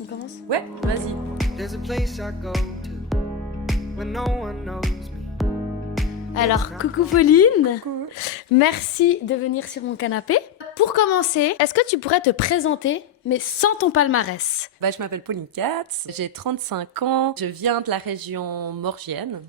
On commence ? Ouais, vas-y. There's a place I go to when no one knows me. Alors, coucou Pauline. Coucou. Merci de venir sur mon canapé. Pour commencer, est-ce que tu pourrais te présenter, mais sans ton palmarès ? Je m'appelle Pauline Katz, j'ai 35 ans, je viens de la région morgienne.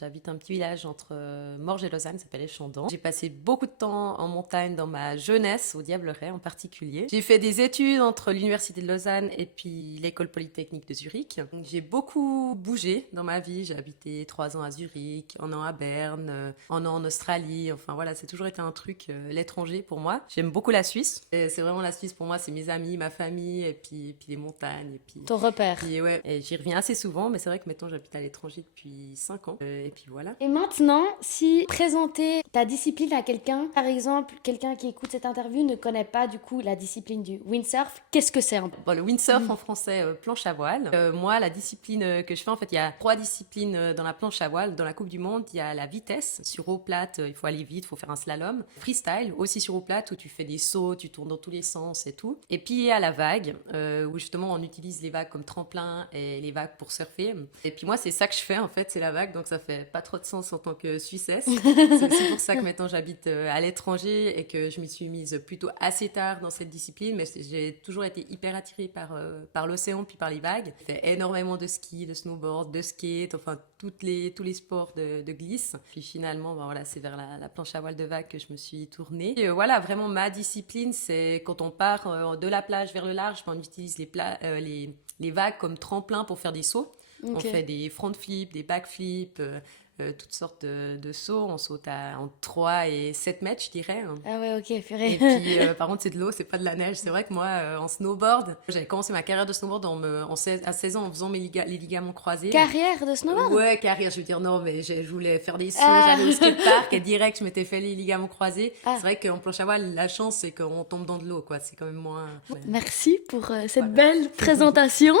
J'habite un petit village entre Morges et Lausanne, ça s'appelle Échandon. J'ai passé beaucoup de temps en montagne dans ma jeunesse, au Diableret en particulier. J'ai fait des études entre l'université de Lausanne et puis l'école polytechnique de Zurich. Donc, j'ai beaucoup bougé dans ma vie. J'ai habité 3 ans à Zurich, 1 an à Berne, 1 an en Australie. Enfin voilà, c'est toujours été un truc, l'étranger pour moi. J'aime beaucoup la Suisse. Et c'est vraiment la Suisse pour moi, c'est mes amis, ma famille et puis les montagnes. Et puis, Ton repère. puis ouais, et j'y reviens assez souvent, mais c'est vrai que maintenant j'habite à l'étranger depuis 5 ans. Et puis voilà. Et maintenant, si présenter ta discipline à quelqu'un, par exemple, quelqu'un qui écoute cette interview ne connaît pas du coup la discipline du windsurf, qu'est-ce que c'est un peu ? Bon, le windsurf en français, planche à voile. Moi, la discipline que je fais, en fait, il y a 3 disciplines dans la planche à voile. Dans la Coupe du Monde, il y a la vitesse. Sur eau plate, il faut aller vite, il faut faire un slalom. Freestyle, aussi sur eau plate, où tu fais des sauts, tu tournes dans tous les sens et tout. Et puis, il y a la vague, où justement, on utilise les vagues comme tremplin et les vagues pour surfer. Et puis moi, c'est ça que je fais, en fait, c'est la vague. Donc, ça fait pas trop de sens en tant que Suissesse. C'est aussi pour ça que maintenant, j'habite à l'étranger et que je m'y suis mise plutôt assez tard dans cette discipline. Mais j'ai toujours été hyper attirée par l'océan puis par les vagues. J'ai fait énormément de ski, de snowboard, de skate, enfin tous les sports de glisse. Puis finalement, voilà, c'est vers la planche à voile de vague que je me suis tournée. Et voilà, vraiment ma discipline, c'est quand on part de la plage vers le large, on utilise les vagues comme tremplin pour faire des sauts. Ok. On fait des front flips, des back flips, toutes sortes de sauts. On saute en 3 et 7 mètres, je dirais. Ah ouais, ok, purée. Et puis, par contre, c'est de l'eau, c'est pas de la neige. C'est vrai que moi, en snowboard, j'avais commencé ma carrière de snowboard à 16 ans en faisant les ligaments croisés. Carrière de snowboard ? Ouais, carrière. Je veux dire, non, mais je voulais faire des sauts. Ah. J'allais au skatepark et direct, je m'étais fait les ligaments croisés. Ah. C'est vrai qu'en planche à voile, la chance, c'est qu'on tombe dans de l'eau, quoi. C'est quand même moins... Ouais. Merci pour cette Voilà. belle présentation.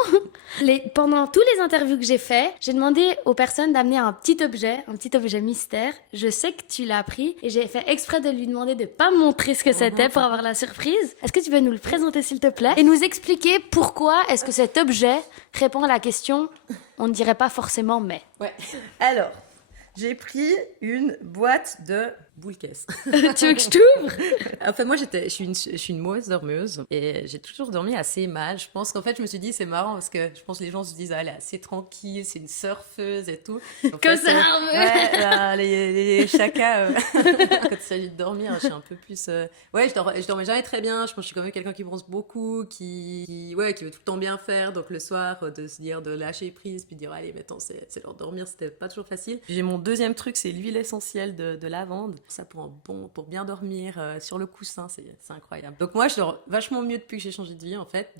Pendant tous les interviews que j'ai fait, j'ai demandé aux personnes d'amener un petit objet mystère. Je sais que tu l'as pris et j'ai fait exprès de lui demander de pas me montrer ce que c'était pour avoir la surprise. Est-ce que tu veux nous le présenter s'il te plaît et nous expliquer pourquoi est-ce que cet objet répond à la question on ne dirait pas forcément mais. Ouais. Alors, j'ai pris une boîte de boules caisses. Tu veux que je t'ouvre ? Enfin, moi, je suis une mauvaise dormeuse et j'ai toujours dormi assez mal. Je pense qu'en fait, je me suis dit, c'est marrant parce que je pense que les gens se disent, ah, elle est assez tranquille, c'est une surfeuse et tout. En Comme fait, ça, ouais, là, les chakas, quand il s'agit de dormir, je suis un peu plus... Ouais, je dormais jamais très bien. Je pense que je suis quand même quelqu'un qui pense beaucoup, qui veut tout le temps bien faire. Donc, le soir, de se dire, de lâcher prise, puis de dire, allez, maintenant, c'est l'heure de dormir, c'était pas toujours facile. J'ai mon deuxième truc, c'est l'huile essentielle de lavande. Ça pour bien dormir sur le coussin, c'est incroyable. Donc moi, je dors vachement mieux depuis que j'ai changé de vie, en fait.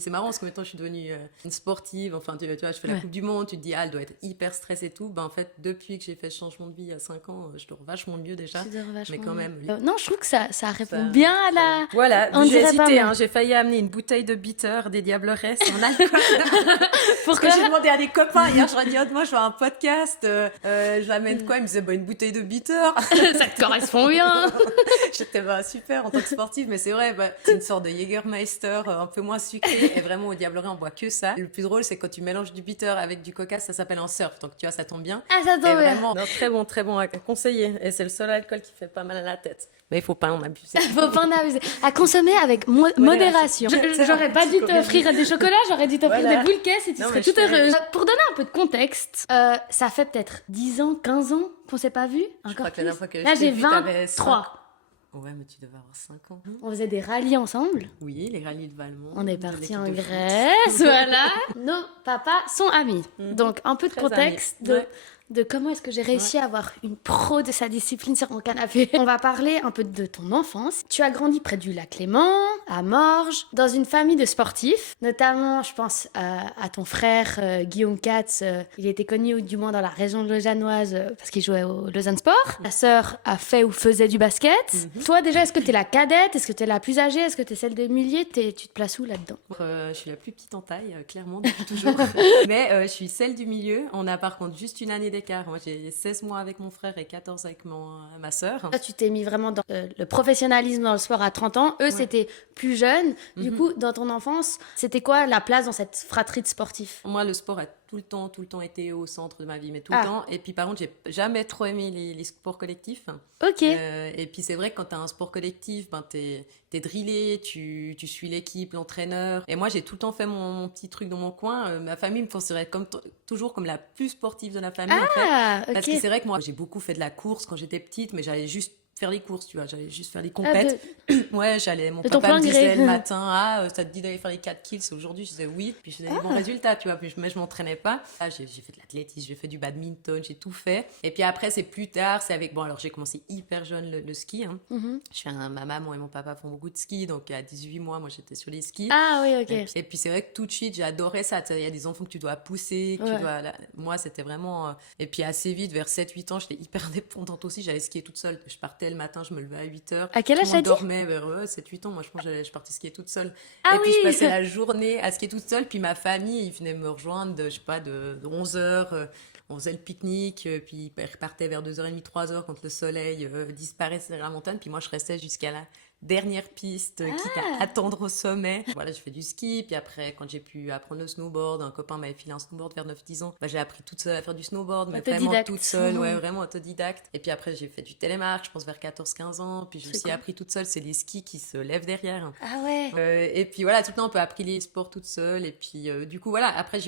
C'est marrant parce que maintenant, je suis devenue une sportive. Enfin, tu vois, je fais la Coupe du Monde, tu te dis, ah, elle doit être hyper stressée et tout. En fait, depuis que j'ai fait ce changement de vie il y a 5 ans, je dors vachement mieux déjà. Tu dors vachement Mais quand même... non, je trouve que ça répond bien à la... Voilà, On j'ai dirait pas, hésité, mais- hein, j'ai failli amener une bouteille de bitter des Diablerets sans alcool. Parce Pourquoi que j'ai demandé à des copains hier, je leur ai dit, oh, moi je fais un podcast, je l'amène quoi? Ils me disaient, une bouteille de bitter. Ça te correspond bien. J'étais super en tant que sportive, mais c'est vrai, c'est une sorte de Jägermeister un peu moins sucré. Et vraiment, au Diableret, on boit que ça. Et le plus drôle, c'est quand tu mélanges du bitter avec du coca, ça s'appelle un surf. Donc tu vois, ça tombe bien. Ah, ça Et tombe bien. vraiment, non, très bon à conseiller. Et c'est le seul alcool qui fait pas mal à la tête. Mais il faut pas en abuser. Faut pas en abuser. À consommer avec modération. J'aurais pas dû t'offrir des chocolats, j'aurais dû t'offrir Voilà. des boules caisses et tu Non, serais mais je toute ferais- heureuse. Pour donner un peu de contexte, ça fait peut-être 10 ans, 15 ans qu'on s'est pas vu. Je Encore crois que la plus. dernière fois que Là, je t'ai j'ai vu, t'avais 23. Ouais, mais tu devais avoir 5 ans. On faisait des rallyes ensemble. Oui, les rallyes de Valmont. On est parti l'équipe en de foot. Grèce, voilà. Nos papas sont amis. Donc, un peu de Très contexte amis. Ouais. de comment est-ce que j'ai réussi à avoir une pro de sa discipline sur mon canapé. On va parler un peu de ton enfance. Tu as grandi près du lac Léman, à Morges, dans une famille de sportifs. Notamment, je pense à ton frère Guillaume Katz. Il était connu, du moins dans la région lausannoise, parce qu'il jouait au Lausanne Sport. Ta sœur a fait ou faisait du basket. Toi, déjà, est-ce que tu es la cadette? Est-ce que tu es la plus âgée? Est-ce que tu es celle de milieu? Tu te places où là-dedans? Je suis la plus petite en taille, clairement, depuis toujours. Mais je suis celle du milieu. On a par contre juste une année d'écart. Moi, j'ai 16 mois avec mon frère et 14 avec ma sœur. Toi, tu t'es mis vraiment dans le professionnalisme dans le sport à 30 ans. Eux, c'était plus jeune. Du coup, dans ton enfance, c'était quoi la place dans cette fratrie de sportifs? Moi, le sport a tout le temps été au centre de ma vie, mais tout le temps. Et puis, par contre, j'ai jamais trop aimé les sports collectifs. Ok. Et puis, c'est vrai que quand tu as un sport collectif, ben, t'es drillé, tu suis l'équipe, l'entraîneur. Et moi, j'ai tout le temps fait mon petit truc dans mon coin. Ma famille me considérait toujours comme la plus sportive de la famille, en fait. Ah, ok. Parce que c'est vrai que moi, j'ai beaucoup fait de la course quand j'étais petite, mais j'allais juste faire les courses, tu vois, j'allais juste faire les compètes. Ouais, mon de ton papa me plein gré. disait le matin, ça te dit d'aller faire les 4 kills aujourd'hui, je disais oui, puis je faisais des bons résultats, tu vois, mais je m'entraînais pas. J'ai fait de l'athlétisme, j'ai fait du badminton, j'ai tout fait. Et puis après, c'est plus tard, alors j'ai commencé hyper jeune le ski, hein. Ma maman et mon papa font beaucoup de ski, donc à 18 mois, moi j'étais sur les skis. Ah oui, ok. Et puis c'est vrai que tout de suite, j'ai adoré ça. Il y a des enfants que tu dois pousser, moi c'était vraiment... Et puis assez vite, vers 7-8 ans, j'étais hyper indépendante aussi, j'allais skier toute seule. Je partais le matin, je me levais à 8h. À quel âge t'as dit? Je dormais vers 7-8 ans. Moi, je pense que je partais skier toute seule. Ah et puis, oui. je passais la journée à skier toute seule. Puis ma famille, ils venaient me rejoindre, je sais pas, de 11h. On faisait le pique-nique. Puis ils repartaient vers 2h30, 3h quand le soleil disparaissait derrière la montagne. Puis moi, je restais jusqu'à la dernière piste, quitte à attendre au sommet. Voilà, je fais du ski. Puis après, quand j'ai pu apprendre le snowboard, un copain m'avait filé un snowboard vers 9-10 ans. J'ai appris toute seule à faire du snowboard, mais vraiment toute seule, ouais, vraiment autodidacte. Et puis après, j'ai fait du télémarque, je pense vers 14-15 ans. Puis j'ai aussi appris toute seule, c'est les skis qui se lèvent derrière. Ah ouais. Et puis voilà, tout le temps, on peut apprendre les sports toute seule. Et puis du coup, voilà, après,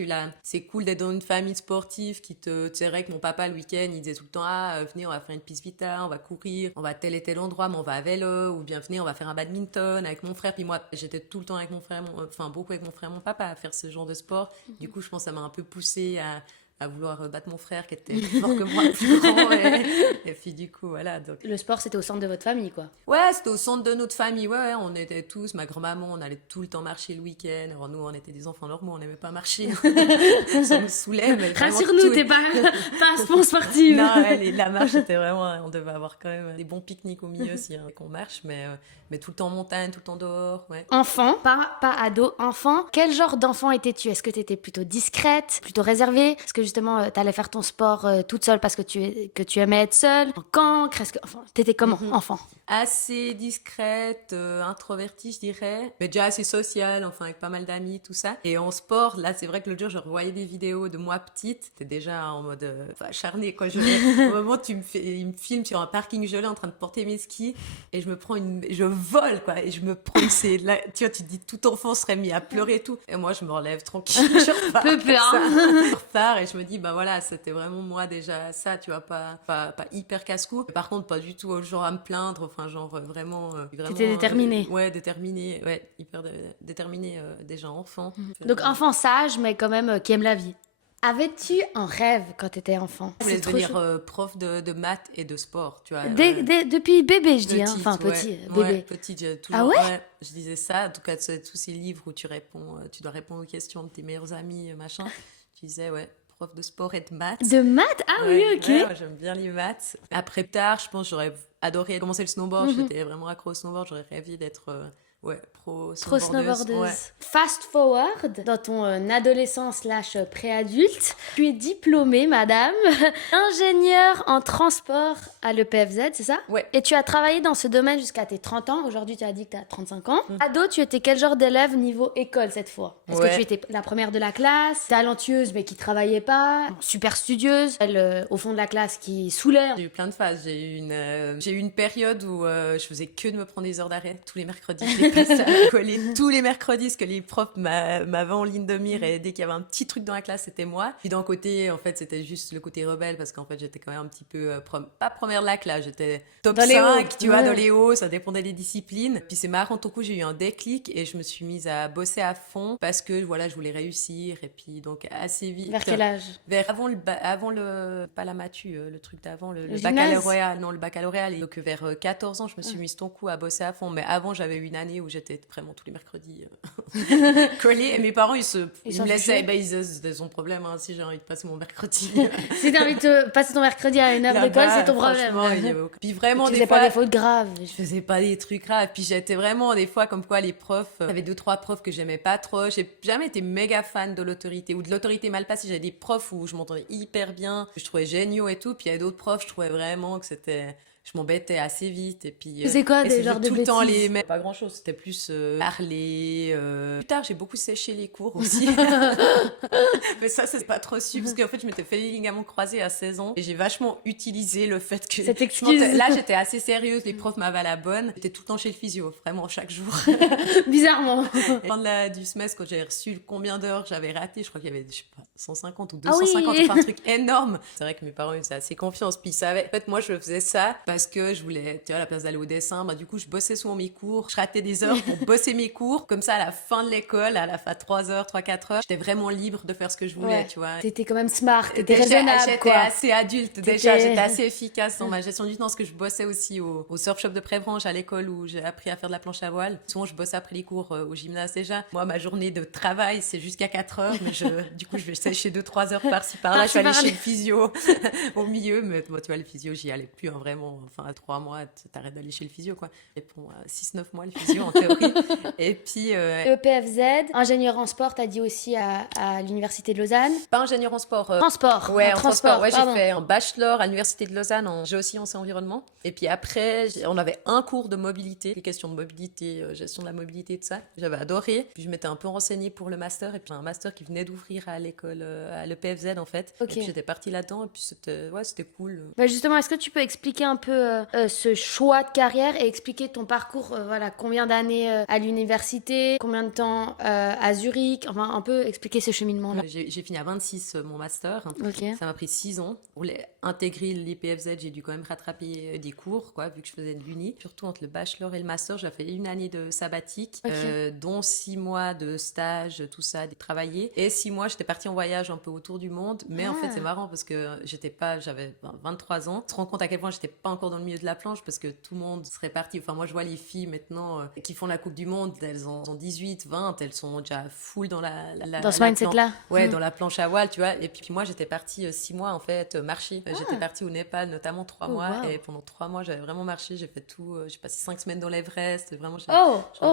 c'est cool d'être dans une famille sportive qui tu sais que mon papa, le week-end, il disait tout le temps, venez, on va faire une piste vita, on va courir, on va à tel et tel endroit, mais on va à vélo, ou bien venez, on va faire un badminton avec mon frère. Puis moi, j'étais tout le temps avec mon frère, beaucoup avec mon frère et mon papa à faire ce genre de sport. Du coup, je pense que ça m'a un peu poussée à vouloir battre mon frère qui était plus fort que moi, plus grand. Et puis du coup, voilà. Donc... Le sport, c'était au centre de votre famille, quoi. Ouais, c'était au centre de notre famille. Ouais, on était tous, ma grand-maman, on allait tout le temps marcher le week-end. Alors nous, on était des enfants normaux, on n'aimait pas marcher. Ça nous saoulait. Rassure-nous, t'es pas un sport sportif. Non, la marche, c'était vraiment... On devait avoir quand même des bons pique-niques au milieu si qu'on marche, mais tout le temps en montagne, tout le temps dehors, ouais. Enfant, pas ado, enfant. Quel genre d'enfant étais-tu? Est-ce que t'étais plutôt discrète, plutôt réservée? Est-ce que justement, t'allais faire ton sport toute seule parce que tu aimais être seule? En cancre? Enfin, t'étais comment, enfant? Assez discrète, introvertie, je dirais, mais déjà assez sociale, enfin avec pas mal d'amis, tout ça. Et en sport, là, c'est vrai que l'autre jour, je revoyais des vidéos de moi petite. T'es déjà en mode acharné, quoi. Au moment où il me filme sur un parking gelé en train de porter mes skis, et je vole, quoi, et je me prends là, tu vois, tu te dis, tout enfant serait mis à pleurer et tout. Et moi, je me relève tranquille, je repars. Peu peur. Je repars et je me dis, bah voilà, c'était vraiment moi déjà ça, tu vois, pas hyper casse-cou. Par contre, pas du tout genre à me plaindre, enfin, genre vraiment. T'étais déterminée. Ouais, déterminée, ouais, hyper déterminée déjà enfant. Donc enfant sage, mais quand même qui aime la vie. Avais-tu un rêve quand t'étais enfant? Je voulais devenir prof de maths et de sport, tu vois. Depuis bébé, je dis, hein. Enfin, ouais. petit, bébé. Ouais, petite, j'ai toujours... Ah ouais? Je disais ça, en tout cas, tous ces livres où tu dois répondre aux questions de tes meilleurs amis, machin. Tu disais, ouais, prof de sport et de maths. De maths? Ah ouais, oui, ok. Ouais, j'aime bien les maths. Après, tard, je pense j'aurais adoré commencer le snowboard. J'étais vraiment accro au snowboard. J'aurais rêvé d'être... pro snowboardeuse. Ouais. Fast forward, dans ton adolescence / préadulte, tu es diplômée, madame, ingénieure en transport à l'EPFZ, c'est ça? Ouais. Et tu as travaillé dans ce domaine jusqu'à tes 30 ans. Aujourd'hui, tu as dit que tu as 35 ans. Ado, tu étais quel genre d'élève niveau école cette fois? Est-ce que tu étais la première de la classe, talentueuse mais qui travaillait pas, super studieuse, elle au fond de la classe qui saoulait? J'ai eu plein de phases. J'ai eu une période où je faisais que de me prendre des heures d'arrêt tous les mercredis. Ça à coller tous les mercredis, parce que les profs m'avaient en ligne de mire, et dès qu'il y avait un petit truc dans la classe, c'était moi. Puis d'un côté, en fait, c'était juste le côté rebelle, parce qu'en fait, j'étais quand même un petit peu, pas première de la classe, j'étais top dans 5, tu vois, dans les hauts, ça dépendait des disciplines. Puis c'est marrant, tout coup, j'ai eu un déclic, et je me suis mise à bosser à fond, parce que, voilà, je voulais réussir, et puis donc assez vite. Vers quel âge? Avant le pas la matu, le truc d'avant, le gymnase? baccalauréat, non, le baccalauréat. Et donc vers 14 ans, je me suis mise ton coup à bosser à fond, mais avant, j'avais eu une année où j'étais vraiment tous les mercredis collée. Et mes parents, ils me laissaient, c'est son problème, hein, si j'ai envie de passer mon mercredi. Si t'as envie de passer ton mercredi à une heure d'école, c'est ton problème. Puis vraiment, tu faisais pas des fautes graves. Je faisais pas des trucs graves. Puis j'étais vraiment, des fois, comme quoi les profs, j'avais 2-3 profs que j'aimais pas trop. J'ai jamais été méga fan de l'autorité ou de l'autorité mal passée. J'avais des profs où je m'entendais hyper bien, que je trouvais géniaux et tout. Puis il y avait d'autres profs, je trouvais vraiment que c'était... Je m'embêtais assez vite et puis... C'est quoi des genres de tout le temps bêtises? Pas grand-chose, c'était plus parler. Plus tard, j'ai beaucoup séché les cours aussi. Mais ça, c'est pas trop su parce qu'en fait, je m'étais fait les ligaments croisés à 16 ans et j'ai vachement utilisé le fait que... Cette excuse. Là, j'étais assez sérieuse, les profs m'avaient à la bonne. J'étais tout le temps chez le physio, vraiment, chaque jour. Bizarrement. Fin du semestre, quand j'ai reçu combien d'heures j'avais raté, je crois qu'il y avait, je sais pas, 150 ou Ah oui. 250, enfin un truc énorme. C'est vrai que mes parents, ils faisaient assez confiance. Puis ils savaient. En fait, moi, je faisais ça parce que je voulais, tu vois, à la place d'aller au dessin, du coup, je bossais souvent mes cours. Je ratais des heures pour bosser mes cours. Comme ça, à la fin de l'école, à la fin de 3 heures, 3-4 heures, j'étais vraiment libre de faire ce que je voulais, tu vois. T'étais quand même smart, t'étais raisonnable, J'étais assez adulte déjà, j'étais assez efficace dans ma gestion du temps parce que je bossais aussi au surf shop de Prévrange à l'école où j'ai appris à faire de la planche à voile. Souvent, je bossais après les cours au gymnase déjà. Moi, ma journée de travail, c'est jusqu'à 4 heures, mais du coup, je vais sécher 2-3 heures par-ci par-là. Je suis allée chez le physio au milieu, mais moi, tu vois, le physio, j'y allais plus, hein, vraiment. Enfin, à 3 mois, t'arrêtes d'aller chez le physio, quoi. Et bon, 6-9 mois, le physio, en théorie. Et puis... EPFZ, ingénieur en sport, t'as dit aussi à l'université de Lausanne. Pas ingénieur en sport. Transport. Ouais, en transport. Ouais, j'ai fait un bachelor à l'université de Lausanne en géosciences et environnement. Et puis après, on avait un cours de mobilité, les questions de mobilité, gestion de la mobilité, tout ça. J'avais adoré. Puis je m'étais un peu renseignée pour le master. Et puis un master qui venait d'ouvrir à l'école, à l'EPFZ en fait. Okay. Et puis j'étais partie là-dedans. Et puis c'était cool. Justement, est-ce que tu peux expliquer un peu ce choix de carrière et expliquer ton parcours, combien d'années à l'université, combien de temps à Zurich, enfin un peu expliquer ce cheminement-là. J'ai fini à 26 mon master. Okay. Ça m'a pris 6 ans. Pour intégrer l'IPFZ, j'ai dû quand même rattraper des cours, quoi, vu que je faisais de l'uni. Surtout entre le bachelor et le master, j'ai fait 1 année de sabbatique, dont 6 mois de stage, tout ça, de travailler. Et 6 mois, j'étais partie en voyage un peu autour du monde. Mais en fait, c'est marrant parce que j'avais 23 ans. On se rend compte à quel point j'étais pas encore dans le milieu de la planche parce que tout le monde serait parti. Enfin, moi, je vois les filles maintenant qui font la Coupe du Monde, elles ont 18, 20, elles sont déjà full dans dans ce mindset-là. Ouais, dans la planche à voile, tu vois. Et puis moi, j'étais partie 6 mois, en fait, marcher. J'étais partie au Népal, notamment 3 mois. Wow. Et pendant 3 mois, j'avais vraiment marché. J'ai fait tout. J'ai passé 5 semaines dans l'Everest. Vraiment, j'ai wow. tout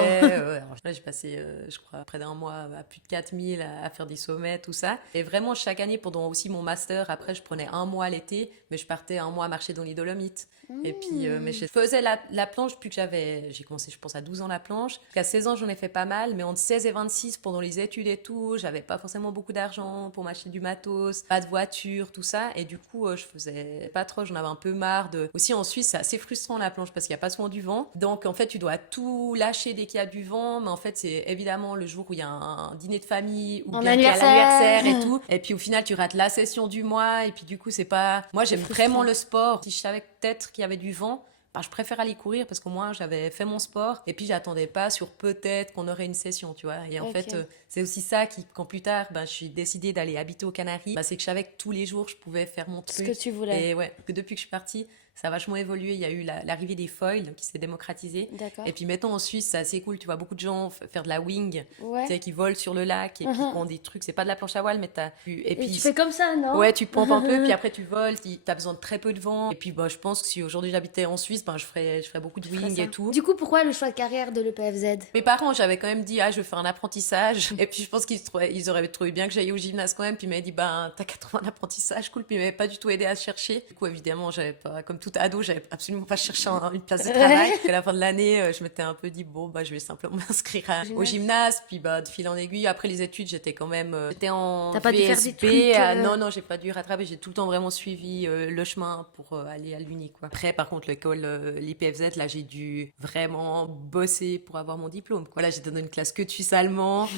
fait. Alors, là, j'ai passé, je crois, près d'1 mois à plus de 4000 à faire des sommets, tout ça. Et vraiment, chaque année, pendant aussi mon master, après, je prenais 1 mois l'été, mais je partais 1 mois marcher dans les Dolomites. Et puis, mais je faisais la planche depuis que j'ai commencé, je pense, à 12 ans la planche. Jusqu'à 16 ans, j'en ai fait pas mal, mais entre 16 et 26, pendant les études et tout, j'avais pas forcément beaucoup d'argent pour m'acheter du matos, pas de voiture, tout ça. Et du coup, je faisais pas trop, j'en avais un peu marre Aussi, en Suisse, c'est assez frustrant la planche parce qu'il y a pas souvent du vent. Donc, en fait, tu dois tout lâcher dès qu'il y a du vent. Mais en fait, c'est évidemment le jour où il y a un dîner de famille ou bien qu'il y a l'anniversaire et tout. Et puis, au final, tu rates la session du mois. Et puis, du coup, c'est pas... Moi, j'aime vraiment le sport. Si je savais peut-être qu'il y avait du vent, je préfère aller courir parce qu'au moins j'avais fait mon sport et puis j'attendais pas sur peut-être qu'on aurait une session, tu vois. Et en fait, c'est aussi ça qui, quand plus tard, je suis décidée d'aller habiter aux Canaries, c'est que je savais que tous les jours je pouvais faire mon truc. Ce que tu voulais. Et ouais, que depuis que je suis partie, ça a vachement évolué. Il y a eu l'arrivée des foils qui s'est démocratisée. D'accord. Et puis maintenant en Suisse, c'est assez cool. Tu vois beaucoup de gens faire de la wing, tu sais, qui volent sur le lac et qui font des trucs. C'est pas de la planche à voile, mais et puis tu fais comme ça, non? Ouais, tu pompes un peu, puis après tu voles. T'as besoin de très peu de vent. Et puis je pense que si aujourd'hui j'habitais en Suisse, je ferais beaucoup de wing et tout. Du coup, pourquoi le choix de carrière de l'EPFZ? Mes parents, j'avais quand même dit, je vais faire un apprentissage. Et puis je pense qu'ils auraient trouvé bien que j'aille au gymnase quand même. Puis ils m'avaient dit, t'as 80 d'apprentissage, cool. Puis ils m'avaient pas du tout aidé à chercher. Du coup, évidemment, j'avais pas, comme tout ado, j'avais absolument pas cherché une place de travail. À la fin de l'année, je m'étais un peu dit, je vais simplement m'inscrire au gymnase. Puis de fil en aiguille, après les études, j'étais en T'as pas dû faire des trucs, Non, j'ai pas dû rattraper. J'ai tout le temps vraiment suivi le chemin pour aller à l'uni, quoi. Après, par contre, l'école, l'IPFZ, là, j'ai dû vraiment bosser pour avoir mon diplôme. Voilà, j'étais dans une classe que de suisse-allemand.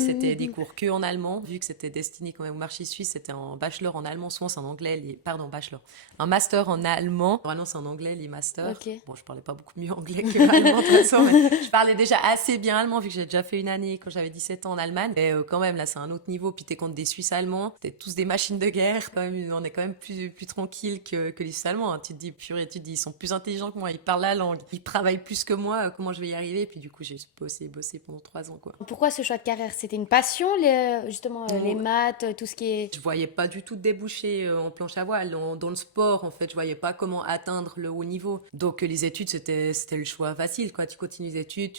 C'était des cours que en allemand. Vu que c'était destiné quand même au marché suisse, c'était en bachelor en allemand. Souvent, c'est en anglais. Un master en en allemand. Normalement, c'est en anglais, les masters. Ok. Bon, je parlais pas beaucoup mieux anglais que allemand, de toute façon, mais je parlais déjà assez bien allemand, vu que j'ai déjà fait une année quand j'avais 17 ans en Allemagne. Mais quand même, là, c'est un autre niveau. Puis t'es contre des Suisses allemands. T'es tous des machines de guerre. Quand même, on est quand même plus tranquille que les Suisses allemands. Hein. Tu te dis, purée, ils sont plus intelligents que moi. Ils parlent la langue. Ils travaillent plus que moi. Comment je vais y arriver? Puis du coup, j'ai bossé pendant 3 ans, quoi. Pourquoi ce choix de carrière? C'était une passion, justement, les maths, tout ce qui est... Je voyais pas du tout de débouché en planche à voile. Dans le sport, en fait, je voyais pas comment atteindre le haut niveau. Donc, les études, c'était le choix facile, quoi. Tu continues les études,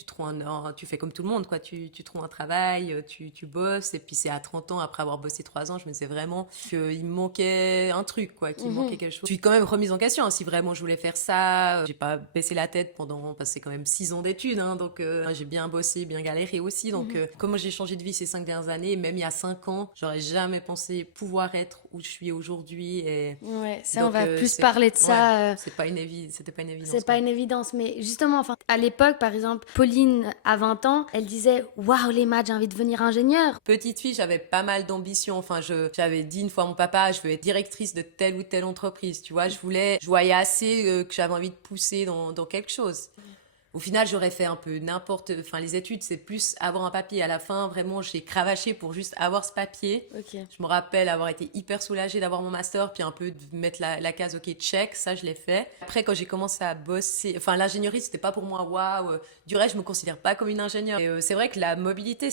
tu fais comme tout le monde, quoi. Tu trouves un travail, tu bosses. Et puis, c'est à 30 ans, après avoir bossé 3 ans, je me disais vraiment qu'il me manquait un truc, quoi, qu'il me manquait quelque chose. Je suis quand même remise en question, hein, si vraiment je voulais faire ça. J'ai pas baissé la tête parce que c'est quand même 6 ans d'études, hein, donc j'ai bien bossé, bien galéré aussi. Donc, comment j'ai changé de vie ces 5 dernières années, même il y a 5 ans, j'aurais jamais pensé pouvoir être où je suis aujourd'hui. Ouais, ça, donc, on va plus parler de ça. Ouais, c'était pas une évidence. C'est pas une évidence, mais justement, enfin, à l'époque, par exemple, Pauline, à 20 ans, elle disait « Waouh, les maths, j'ai envie de devenir ingénieure ». Petite fille, j'avais pas mal d'ambition. Enfin, j'avais dit une fois à mon papa, je veux être directrice de telle ou telle entreprise. Tu vois, je voyais assez que j'avais envie de pousser dans quelque chose. Au final, j'aurais fait un peu enfin, les études, c'est plus avoir un papier. À la fin, vraiment, j'ai cravaché pour juste avoir ce papier. Okay. Je me rappelle avoir été hyper soulagée d'avoir mon master, puis un peu de mettre la case OK, check, ça, je l'ai fait. Après, quand j'ai commencé à bosser, enfin, l'ingénierie, c'était pas pour moi, waouh. Du reste, je me considère pas comme une ingénieure. Et c'est vrai que la mobilité,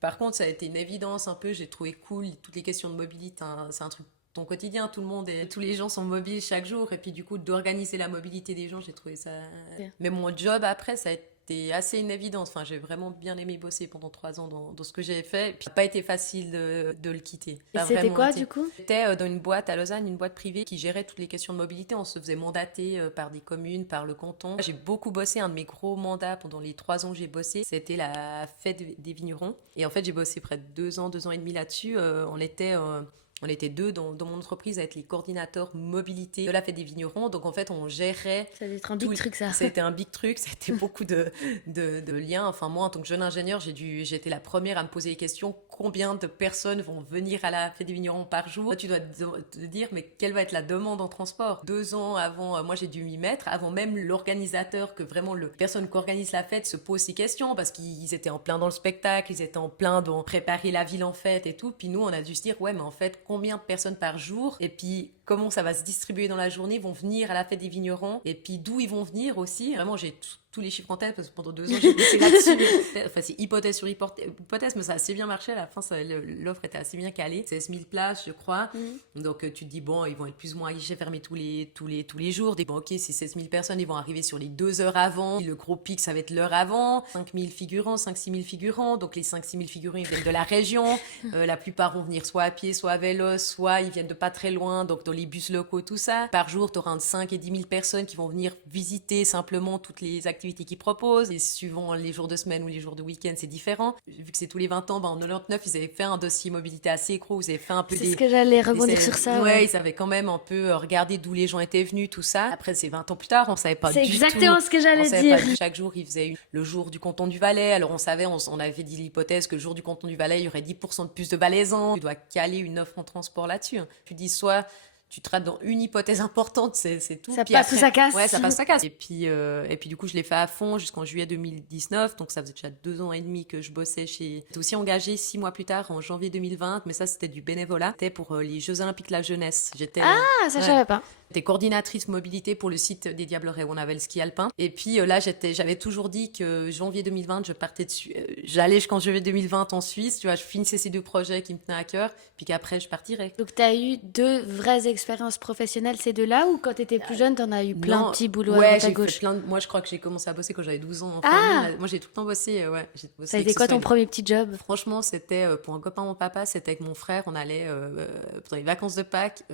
par contre, ça a été une évidence un peu. J'ai trouvé cool toutes les questions de mobilité. Hein, c'est un truc ton quotidien, tous les gens sont mobiles chaque jour, et puis du coup d'organiser la mobilité des gens, j'ai trouvé ça. Okay. Mais mon job après, ça a été assez une évidence. Enfin, j'ai vraiment bien aimé bosser pendant 3 ans dans ce que j'ai fait, et puis ça n'a pas été facile de le quitter. Et c'était quoi du coup? J'étais dans une boîte à Lausanne, une boîte privée qui gérait toutes les questions de mobilité. On se faisait mandater par des communes, par le canton. J'ai beaucoup bossé. Un de mes gros mandats pendant les 3 ans que j'ai bossé, c'était la fête des vignerons. Et en fait, j'ai bossé près de 2 ans et demi là-dessus. On était 2 dans mon entreprise à être les coordinateurs mobilité de la fête des vignerons. Donc en fait, on gérait... Ça devait être un big truc, ça. C'était un big truc, c'était beaucoup de liens. Enfin, moi, en tant que jeune ingénieur, j'ai été la première à me poser les questions. Combien de personnes vont venir à la fête des vignerons par jour? Tu dois te dire, mais quelle va être la demande en transport? 2 ans avant, moi j'ai dû m'y mettre, avant même l'organisateur, que vraiment la personne qui organise la fête se pose ces questions, parce qu'ils étaient en plein dans le spectacle, ils étaient en plein dans préparer la ville en fête et tout. Puis nous, on a dû se dire, ouais, mais en fait, combien de personnes par jour? Et puis, comment ça va se distribuer dans la journée, vont venir à la fête des vignerons? Et puis, d'où ils vont venir aussi? Vraiment, j'ai tous les chiffres en tête, parce que pendant 2 ans, j'ai bossé là-dessus. Enfin, c'est hypothèse sur hypothèse, mais ça a assez bien marché. À la fin, l'offre était assez bien calée. 16 000 places, je crois. Donc, tu te dis, bon, ils vont être plus ou moins à guichet fermé tous les jours. Bon, ok, c'est 16 000 personnes, ils vont arriver sur les 2 heures avant. Le gros pic, ça va être l'heure avant. 5 000 figurants, 5-6 000 figurants. Donc, les 5-6 000 figurants, ils viennent de la région. La plupart vont venir soit à pied, soit à vélo, soit ils viennent de pas très loin, donc dans les bus locaux, tout ça. Par jour, tu auras entre 5 et 10 000 personnes qui vont venir visiter simplement toutes les activités qu'ils proposent. Et suivant les jours de semaine ou les jours de week-end, c'est différent. Vu que c'est tous les 20 ans, en 99, ils avaient fait un dossier mobilité assez gros. Ils avaient fait un peu ce que j'allais rebondir sur ça. Ouais, ils avaient quand même un peu regardé d'où les gens étaient venus, tout ça. Après, c'est 20 ans plus tard, on savait pas du tout. C'est exactement ce que j'allais dire. Chaque jour, ils faisaient le jour du canton du Valais. Alors, on avait dit l'hypothèse que le jour du canton du Valais, il y aurait 10% de plus de Valaisans. Tu dois caler une offre en transport là-dessus. Tu dis soit tu te rates dans une hypothèse importante, c'est tout. Ça passe ou ça casse. Ouais, ça passe ou ça casse. Et puis du coup, je l'ai fait à fond jusqu'en juillet 2019. Donc ça faisait déjà 2 ans et demi que je bossais J'étais aussi engagée 6 mois plus tard, en janvier 2020. Mais ça, c'était du bénévolat. C'était pour les Jeux Olympiques de la jeunesse. Ça, je savais pas. J'étais coordinatrice mobilité pour le site des Diablerets où on avait le ski alpin. Et puis là, j'avais toujours dit que janvier 2020, je partais dessus. J'allais jusqu'en janvier 2020 en Suisse. Tu vois, je finissais ces 2 projets qui me tenaient à cœur. Puis qu'après, je partirais. Donc, tu as eu 2 vraies expériences professionnelles, ces 2-là, ou quand tu étais plus jeune, tu en as eu plein de petits boulots à droite à gauche? Moi, je crois que j'ai commencé à bosser quand j'avais 12 ans. Moi, j'ai tout le temps bossé. Ça a été quoi ton premier petit job? Franchement, c'était pour un copain de mon papa. C'était avec mon frère. On allait pendant les vacances de Pâques.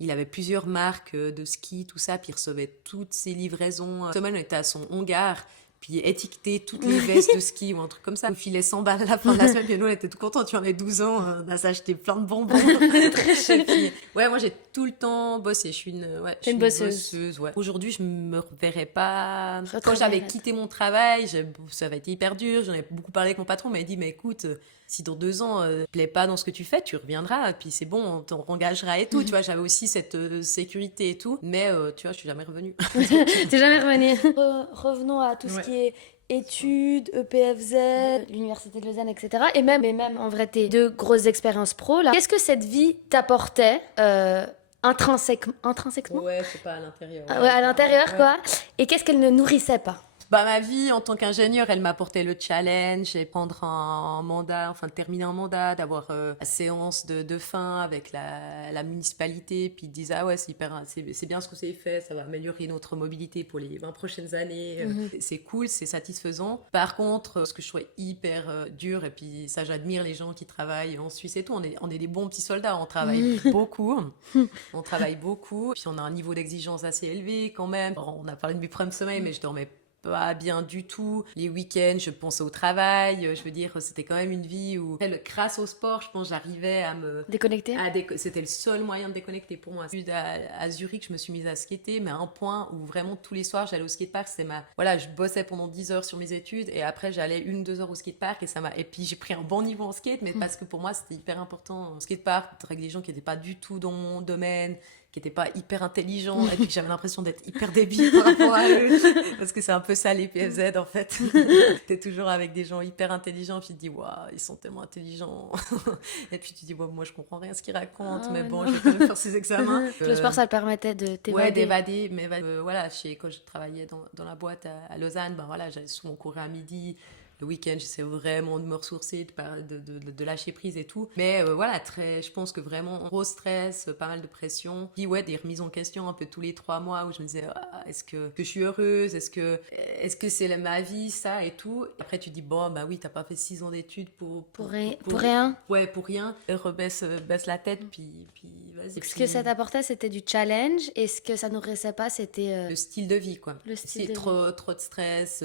Il avait plusieurs marques de ski, tout ça, puis il recevait toutes ses livraisons. Cette semaine, on était à son hangar, puis étiquetait toutes les vestes de ski ou un truc comme ça. On filait 100 balles à la fin de la semaine, puis nous, on était tout contents. Tu en as 12 ans, on a acheté plein de bonbons. Très chouette. Ouais, moi, j'ai tout le temps bossé. Je suis une bosseuse. Ouais. Aujourd'hui, je me reverrais pas. Quand j'avais quitté mon travail, ça avait été hyper dur. J'en ai beaucoup parlé avec mon patron, il m'a dit, mais écoute, si dans 2 ans, tu plais pas dans ce que tu fais, tu reviendras, et puis c'est bon, on t'en engagera et tout. Tu vois, j'avais aussi cette sécurité et tout, mais tu vois, je suis jamais revenue. T'es jamais revenu. Revenons à tout ce Ouais. qui est études, EPFZ, l'Université de Lausanne, etc. Et même en vrai, tes 2 grosses expériences pro, là. Qu'est-ce que cette vie t'apportait intrinsèquement? Ouais, c'est pas à l'intérieur. Ouais, à l'intérieur, Ouais. quoi. Et qu'est-ce qu'elle ne nourrissait pas? Bah, ma vie en tant qu'ingénieur, elle m'apportait le challenge et prendre un mandat, enfin de terminer un mandat, d'avoir la séance de fin avec la municipalité, puis ils disent ah ouais c'est bien ce que vous avez fait, ça va améliorer notre mobilité pour les 20 prochaines années. C'est cool, c'est satisfaisant. Par contre, ce que je trouvais hyper dur, et puis ça j'admire les gens qui travaillent en Suisse et tout, on est des bons petits soldats, on travaille beaucoup, puis on a un niveau d'exigence assez élevé quand même. Bon, on a parlé de mes problèmes de sommeil, mais je dormais pas bien du tout. Les week-ends, je pensais au travail. Je veux dire, c'était quand même une vie où, grâce au sport, je pense, j'arrivais à me Déconnecté? C'était le seul moyen de déconnecter pour moi. À Zurich, je me suis mise à skater, mais à un point où vraiment tous les soirs, j'allais au skatepark. Voilà, je bossais pendant 10 heures sur mes études et après, j'allais 1-2 heures au skatepark et puis j'ai pris un bon niveau en skate, mais parce que pour moi, c'était hyper important. Au skatepark, avec des gens qui n'étaient pas du tout dans mon domaine, qui n'étaient pas hyper intelligents, et puis j'avais l'impression d'être hyper débile par rapport à eux, parce que c'est un peu ça les PFZ en fait. T'es toujours avec des gens hyper intelligents, puis tu te dis waouh, ils sont tellement intelligents, et puis tu te dis ouais, moi je comprends rien à ce qu'ils racontent, mais bon, je vais quand même faire ces examens. Le sport, ça te permettait de t'évader. Ouais, d'évader, mais voilà, quand je travaillais dans la boîte à Lausanne, ben voilà, j'allais souvent courir à midi. Le week-end, j'essaie vraiment de me ressourcer, de lâcher prise et tout. Mais voilà, je pense que vraiment, gros stress, pas mal de pression. Puis ouais, des remises en question un peu tous les 3 mois où je me disais, est-ce que je suis heureuse? Est-ce que c'est ma vie, ça et tout? Et après, tu dis, bon, bah oui, t'as pas fait 6 ans d'études pour rien. Ouais, pour rien. Baisse la tête, puis vas-y. Ce que ça t'apportait, c'était du challenge, et ce que ça nourrissait pas, c'était... le style de vie, quoi. Le style de trop de stress,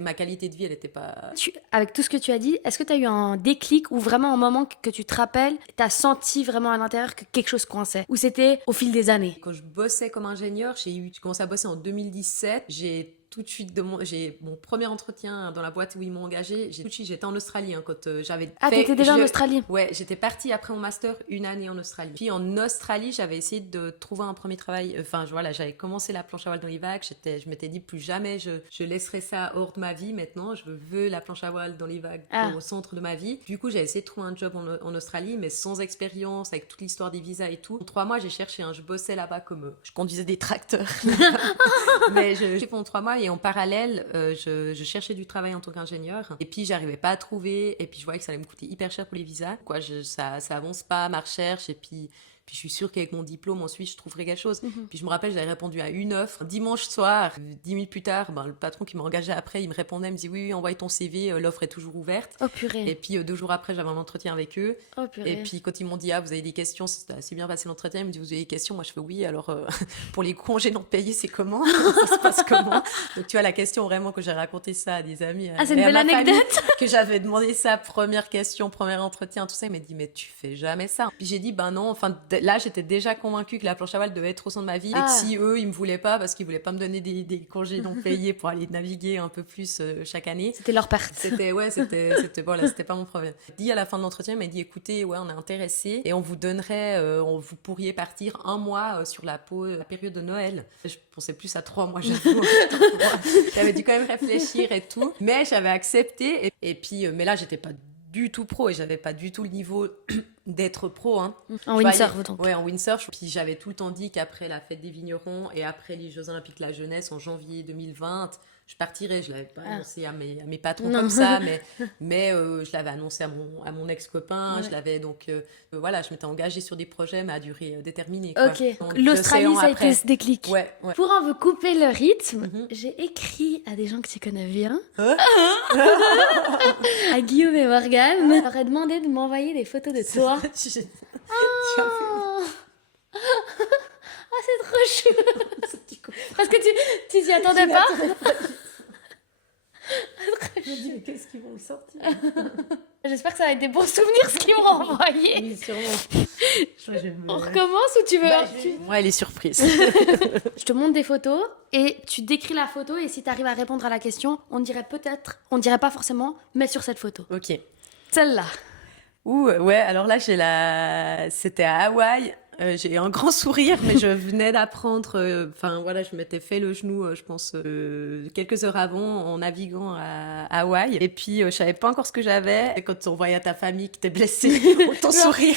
ma qualité de vie, elle était pas... Avec tout ce que tu as dit, est-ce que tu as eu un déclic ou vraiment un moment que tu te rappelles, tu as senti vraiment à l'intérieur que quelque chose coinçait? Ou c'était au fil des années? Quand je bossais comme ingénieur, j'ai commencé à bosser en 2017. J'ai tout de suite j'ai mon premier entretien dans la boîte où ils m'ont engagé. J'étais en Australie quand j'avais t'étais déjà en Australie? Ouais, j'étais partie après mon master 1 année en Australie. Puis en Australie, j'avais essayé de trouver un premier travail. Enfin, voilà, j'avais commencé la planche à voile dans les vagues. Je m'étais dit plus jamais je laisserai ça hors de ma vie. Maintenant, je veux la planche à voile dans les vagues au centre de ma vie. Du coup, j'ai essayé de trouver un job en Australie, mais sans expérience, avec toute l'histoire des visas et tout. En 3 mois, j'ai cherché. Je bossais là-bas comme je conduisais des tracteurs. Mais pendant 3 mois. Et en parallèle, je cherchais du travail en tant qu'ingénieur. Et puis, j'arrivais pas à trouver. Et puis, je voyais que ça allait me coûter hyper cher pour les visas. Ça avance pas, ma recherche. Et puis je suis sûre qu'avec mon diplôme, ensuite, je trouverai quelque chose. Puis je me rappelle, j'avais répondu à une offre. Dimanche soir, 10 minutes plus tard, le patron qui m'a engagé après, il me répondait, il me dit oui, envoie ton CV, l'offre est toujours ouverte. Oh purée. Et puis 2 jours après, j'avais un entretien avec eux. Oh purée. Et puis quand ils m'ont dit, vous avez des questions, c'était assez bien passé l'entretien, ils me disent, vous avez des questions? Moi, je fais oui, alors pour les congés non payés, c'est comment? Ça se passe comment? Donc tu vois, la question vraiment que j'ai raconté ça à des amis. C'est une belle anecdote. Que j'avais demandé ça, première question, premier entretien, tout ça. Il m'a dit, mais tu fais jamais ça. Puis j'ai dit, non, enfin, là, j'étais déjà convaincue que la planche à voile devait être au centre de ma vie, et que si eux, ils me voulaient pas, parce qu'ils voulaient pas me donner des congés non payés pour aller naviguer un peu plus chaque année. C'était leur perte. C'était pas mon problème. Dit à la fin de l'entretien, il m'a dit, écoutez, ouais, on est intéressé, et on vous donnerait, vous pourriez partir 1 mois sur la période de Noël. Je pensais plus à 3 mois, j'avoue. J'avais dû quand même réfléchir et tout, mais j'avais accepté, et puis, mais là, j'étais pas du tout pro et j'avais pas du tout le niveau d'être pro. En windsurf, donc. Ouais, en windsurf. Puis j'avais tout le temps dit qu'après la fête des vignerons et après les Jeux Olympiques de la jeunesse en janvier 2020, je partirais. Je l'avais pas annoncé à mes patrons comme ça, mais je l'avais annoncé à mon ex-copain. Ouais. Je l'avais donc voilà, je m'étais engagée sur des projets, mais à durée déterminée. Quoi. Ok. Donc, l'Australie, ça a été ce déclic. Ouais. Pour un peu couper le rythme, j'ai écrit à des gens que tu connais bien, à Guillaume et Morgane. Je leur ai demandé de m'envoyer des photos de toi. C'est trop chou. Parce que tu t'y attendais pas. Je me dis, mais qu'est-ce qu'ils vont me sortir? J'espère que ça va être des bons souvenirs ce qu'ils m'ont envoyé. Oui, sûrement. On recommence ou tu veux Moi, elle est surprise. Je te montre des photos et tu décris la photo, et si tu arrives à répondre à la question, on dirait peut-être, on dirait pas forcément, mais sur cette photo. Ok. Celle-là. Ouais, alors là, c'était à Hawaï. J'ai eu un grand sourire, mais je venais d'apprendre. Enfin voilà, je m'étais fait le genou, je pense, quelques heures avant en naviguant à Hawaï. Et puis je savais pas encore ce que j'avais. Et quand on voyait ta famille qui t'est blessée, autant sourire.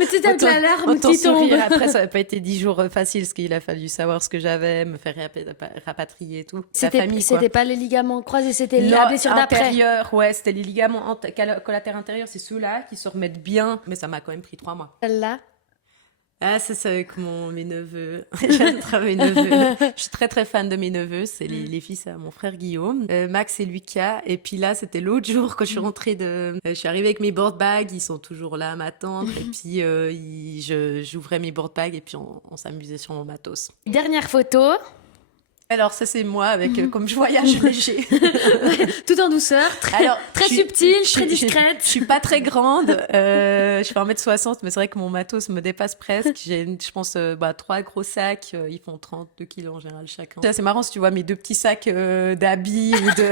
Mais tu avec la larme autant qui tombe. sourire. Après, ça n'avait pas été 10 jours faciles, parce qu'il a fallu savoir ce que j'avais, me faire rapatrier et tout. C'était pas les ligaments croisés, c'était Non, la blessure d'après. Intérieur, ouais, c'était les ligaments collatéraux antérieurs, c'est ceux-là qui se remettent bien. Mais ça m'a quand même pris 3 mois. Celle-là. Ah, ça, c'est avec mes neveux. J'adore mes neveux. Je suis très, très fan de mes neveux. C'est les fils à mon frère Guillaume, Max et Lucas. Et puis là, c'était l'autre jour quand je suis rentrée je suis arrivée avec mes board bags. Ils sont toujours là à m'attendre. Et puis, j'ouvrais mes board bags et puis on s'amusait sur mon matos. Dernière photo. Alors, ça, c'est moi avec, comme je voyage léger. Tout en douceur, très subtile, très discrète. Je suis pas très grande. Je fais 1m60, mais c'est vrai que mon matos me dépasse presque. J'ai, je pense, 3 gros sacs. Ils font 32 kilos en général chacun. C'est marrant si tu vois mes 2 petits sacs d'habits ou de.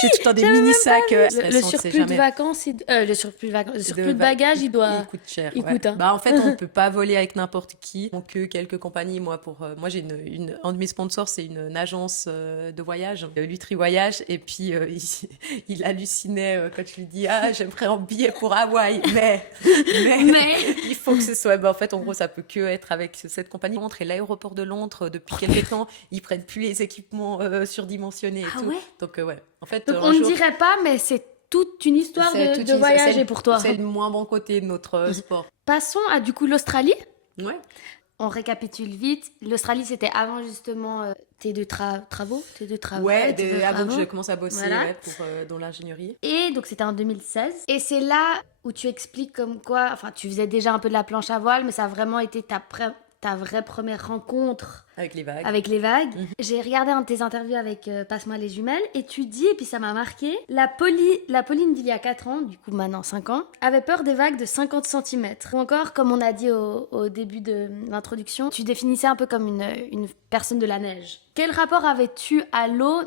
J'ai tout le temps des mini sacs. Le surplus de vacances, le surplus de bagages, il coûte cher. Il coûte. Hein. En fait, on peut pas voler avec n'importe qui. Donc, quelques compagnies. Moi, j'ai un de mes sponsors, c'est une agence de voyage, Lutry Voyage, et puis il hallucinait quand je lui dis j'aimerais un billet pour Hawaï, mais il faut que ce soit. En fait, en gros, ça peut que être avec cette compagnie. Et l'aéroport de Londres, depuis quelques temps, ils prennent plus les équipements surdimensionnés et tout. Ouais. Donc ouais. En fait, donc, on ne dirait pas, mais c'est toute une histoire de voyager pour toi. C'est le moins bon côté de notre sport. Passons à du coup l'Australie. Ouais. On récapitule vite. L'Australie, c'était avant justement tes deux travaux. Ouais, avant que je commence à bosser dans l'ingénierie. Et donc, c'était en 2016. Et c'est là où tu expliques comme quoi, enfin, tu faisais déjà un peu de la planche à voile, mais ça a vraiment été ta vraie première rencontre avec les vagues. Mm-hmm. J'ai regardé un de tes interviews avec Passe-moi les jumelles et tu dis, et puis ça m'a marqué, la Pauline d'il y a 4 ans, du coup maintenant 5 ans, avait peur des vagues de 50 cm. Ou encore, comme on a dit au début de l'introduction, tu définissais un peu comme une personne de la neige. Quel rapport avais-tu à l'eau,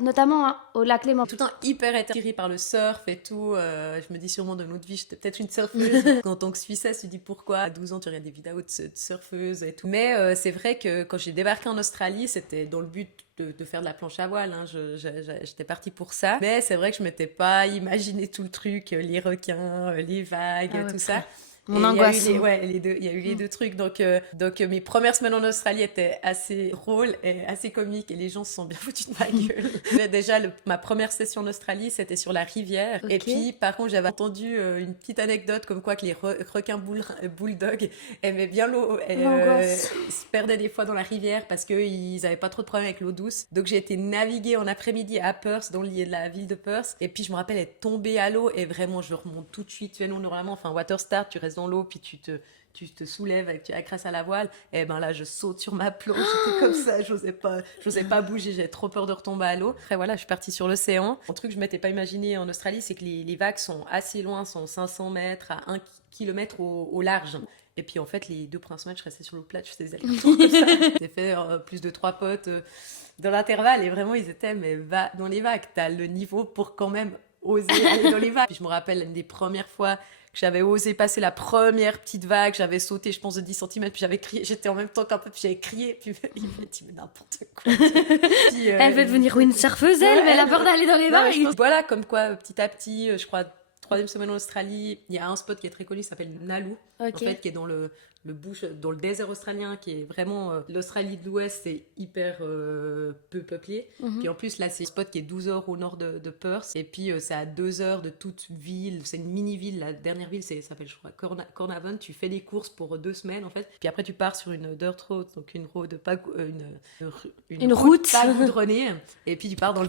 notamment au lac Léman? Tout le temps hyper attirée par le surf et tout. Je me dis sûrement de notre vie, j'étais peut-être une surfeuse. En tant que Suissesse, tu dis pourquoi à 12 ans tu regardes des vidéos de surfeuses et tout. Mais c'est vrai que quand j'ai débarqué en Australie, c'était dans le but de faire de la planche à voile. Hein. J'étais partie pour ça. Mais c'est vrai que je m'étais pas imaginé tout le truc, les requins, les vagues, tout ça. Mon angoisse. Il y a eu les deux trucs. Donc, mes premières semaines en Australie étaient assez drôles et assez comiques et les gens se sont bien foutus de ma gueule. Déjà, ma première session en Australie, c'était sur la rivière. Okay. Et puis, par contre, j'avais entendu une petite anecdote comme quoi que les requins bulldogs aimaient bien l'eau et se perdaient des fois dans la rivière parce qu'ils n'avaient pas trop de problèmes avec l'eau douce. Donc, j'ai été naviguer en après-midi à Perth, dans la ville de Perth. Et puis, je me rappelle être tombée à l'eau et vraiment, je remonte tout de suite. Tu sais, nous, normalement, enfin, water start, tu restes dans l'eau, puis tu te soulèves grâce à la voile. Et ben là, je saute sur ma planche, j'étais comme ça, j'osais pas bouger, j'avais trop peur de retomber à l'eau. Après voilà, je suis partie sur l'océan. Un truc que je m'étais pas imaginé en Australie, c'est que les vagues sont assez loin, sont 500 mètres à 1 km au large. Et puis en fait, les 2 premières semaines, je restais sur l'eau plate, je faisais des allers-retours comme ça. J'ai fait plus de 3 potes dans l'intervalle et vraiment, ils étaient, mais va dans les vagues, t'as le niveau pour quand même oser aller dans les vagues. Puis je me rappelle une des premières fois j'avais osé passer la première petite vague, j'avais sauté, je pense, de 10 cm, puis j'avais crié, j'étais en même temps qu'un peu, puis j'avais crié, puis il m'a dit, mais n'importe quoi. Puis, elle veut devenir une surfeuse, mais elle a peur d'aller dans les vagues. Voilà, comme quoi, petit à petit, je crois, 3e semaine en Australie, il y a un spot qui est très connu, qui s'appelle Nalu, en fait, qui est dans le désert australien, qui est vraiment l'Australie de l'Ouest, c'est hyper peu peuplé. Puis en plus là c'est un spot qui est 12 heures au nord de Perth, et puis c'est à 2 heures de toute ville, c'est une mini ville, la dernière ville ça s'appelle je crois Carnarvon. Tu fais des courses pour 2 semaines en fait, puis après tu pars sur une dirt road, donc une route pas goudronnée, et puis tu pars dans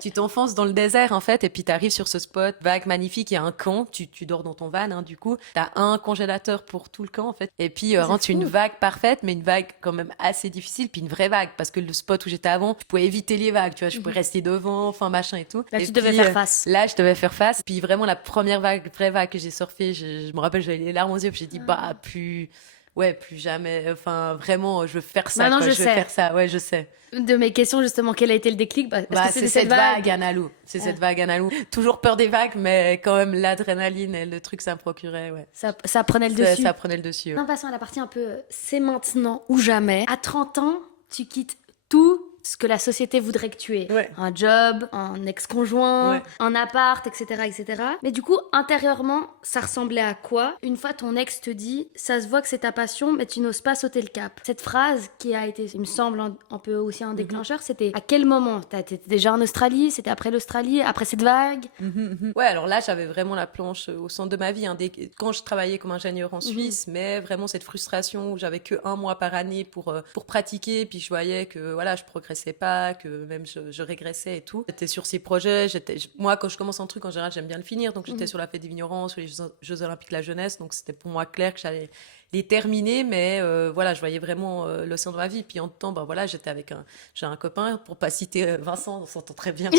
tu t'enfonces dans le désert en fait, et puis tu arrives sur ce spot, vague magnifique, il y a un camp, tu dors dans ton van, hein, du coup t'as un congélateur pour tout le camp en fait, et puis rentre une vague parfaite, mais une vague quand même assez difficile, puis une vraie vague, parce que le spot où j'étais avant, je pouvais éviter les vagues, tu vois, je pouvais rester devant, enfin machin et tout. Là et tu devais faire face. Là je devais faire face, puis vraiment la première vraie vague que j'ai surfée, je me rappelle, j'avais les larmes aux yeux, puis j'ai dit plus ouais, plus jamais. Enfin, vraiment, je veux faire ça. Maintenant, quoi. je Je veux sais. faire ça. Ouais, je sais. De mes questions, justement, quel a été le déclic? Est-ce Bah, que c'est c'était cette cette vague, vague? Analou. C'est cette vague, Analou. Toujours peur des vagues, mais quand même l'adrénaline et le truc, ça me procurait, ouais. Ça prenait le dessus. Ça prenait le dessus. Ouais. En passant à la partie un peu c'est maintenant ou jamais. À 30 ans, tu quittes tout ce que la société voudrait que tu aies. Ouais. Un job, un ex-conjoint, Ouais. un appart, etc., etc. Mais du coup, intérieurement, ça ressemblait à quoi? Une fois ton ex te dit, ça se voit que c'est ta passion, mais tu n'oses pas sauter le cap. Cette phrase qui a été, il me semble, un peu aussi un déclencheur, c'était à quel moment? T'étais déjà en Australie? C'était après l'Australie? Après cette vague? Ouais, alors là, j'avais vraiment la planche au centre de ma vie. Hein, quand je travaillais comme ingénieur en Suisse, mais vraiment cette frustration où j'avais que 1 mois par année pour pratiquer, puis je voyais que voilà, je progressais pas, que même je régressais et tout. J'étais sur ces projets. Moi, quand je commence un truc, en général, j'aime bien le finir. Donc, j'étais sur la fête des vignerons, sur les Jeux Olympiques de la jeunesse. Donc, c'était pour moi clair que j'allais les terminer, mais voilà, je voyais vraiment l'océan de ma vie. Puis en temps, bah voilà, j'ai un copain, pour pas citer Vincent, on s'entend très bien.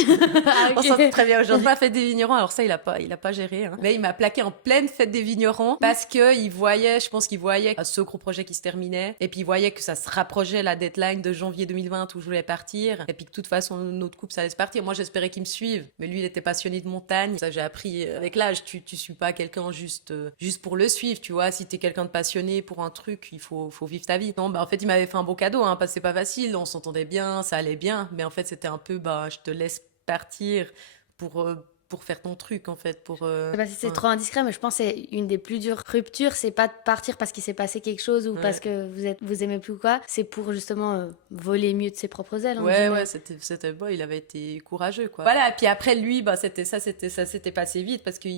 Ah, ok. On s'entend très bien aujourd'hui. La fête des vignerons, alors ça, il a pas géré. Hein. Mais il m'a plaqué en pleine fête des vignerons parce que je pense qu'il voyait ce gros projet qui se terminait, et puis il voyait que ça se rapprochait la deadline de janvier 2020 où je voulais partir, et puis que de toute façon notre couple ça allait se partir. Moi, j'espérais qu'il me suive, mais lui, il était passionné de montagne. Ça, j'ai appris avec l'âge. Tu suis pas quelqu'un juste pour le suivre, tu vois. Si t'es quelqu'un de passionné pour un truc, il faut vivre ta vie. Non, bah en fait, il m'avait fait un beau cadeau, hein, parce que c'est pas facile. On s'entendait bien, ça allait bien, mais en fait, c'était un peu, bah, je te laisse partir pour faire ton truc, en fait, C'est trop indiscret, mais je pense que c'est une des plus dures ruptures. C'est pas de partir parce qu'il s'est passé quelque chose ou parce que vous aimez plus ou quoi. C'est pour justement voler mieux de ses propres ailes. Ouais, c'était bon, il avait été courageux, quoi. Voilà, et puis après, lui, bah, ça s'était passé vite parce que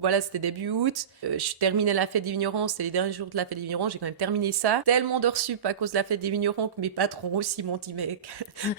voilà, c'était début août. Je terminais la fête des vignerons, c'était les derniers jours de la fête des vignerons. J'ai quand même terminé ça. Tellement d'heures sup à cause de la fête des vignerons que mes patrons aussi m'ont dit, mais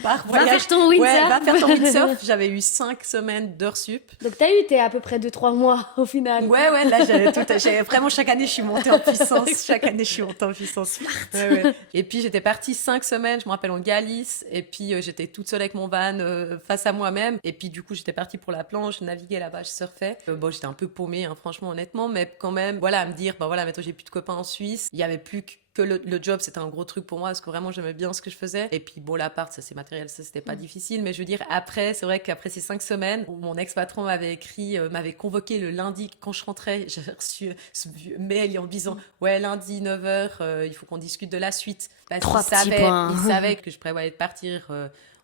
par Va faire ton windsurf. Ouais, va faire ton windsurf. J'avais eu 5 semaines d'heures sup. Donc t'es à peu près 2-3 mois au final. Ouais, là j'avais vraiment, chaque année je suis montée en puissance. Chaque année je suis montée en puissance. Ouais. Et puis j'étais partie 5 semaines, je me rappelle, en Galice. Et puis j'étais toute seule avec mon van face à moi-même. Et puis du coup j'étais partie pour la planche, je naviguais là-bas, je surfais. Bon, j'étais un peu paumée, hein, franchement, honnêtement, mais quand même, voilà, à me dire, bah voilà, maintenant j'ai plus de copains en Suisse. Il y avait plus que le job, c'était un gros truc pour moi parce que vraiment j'aimais bien ce que je faisais. Et puis bon, l'appart, ça c'est matériel, ça c'était pas difficile, mais je veux dire, après, c'est vrai qu'après ces 5 semaines, mon ex-patron m'avait convoqué le lundi quand je rentrais. J'avais reçu ce vieux mail en me disant, ouais, lundi 9h, il faut qu'on discute de la suite. Parce 3 petits points. Il savait que je prévoyais de partir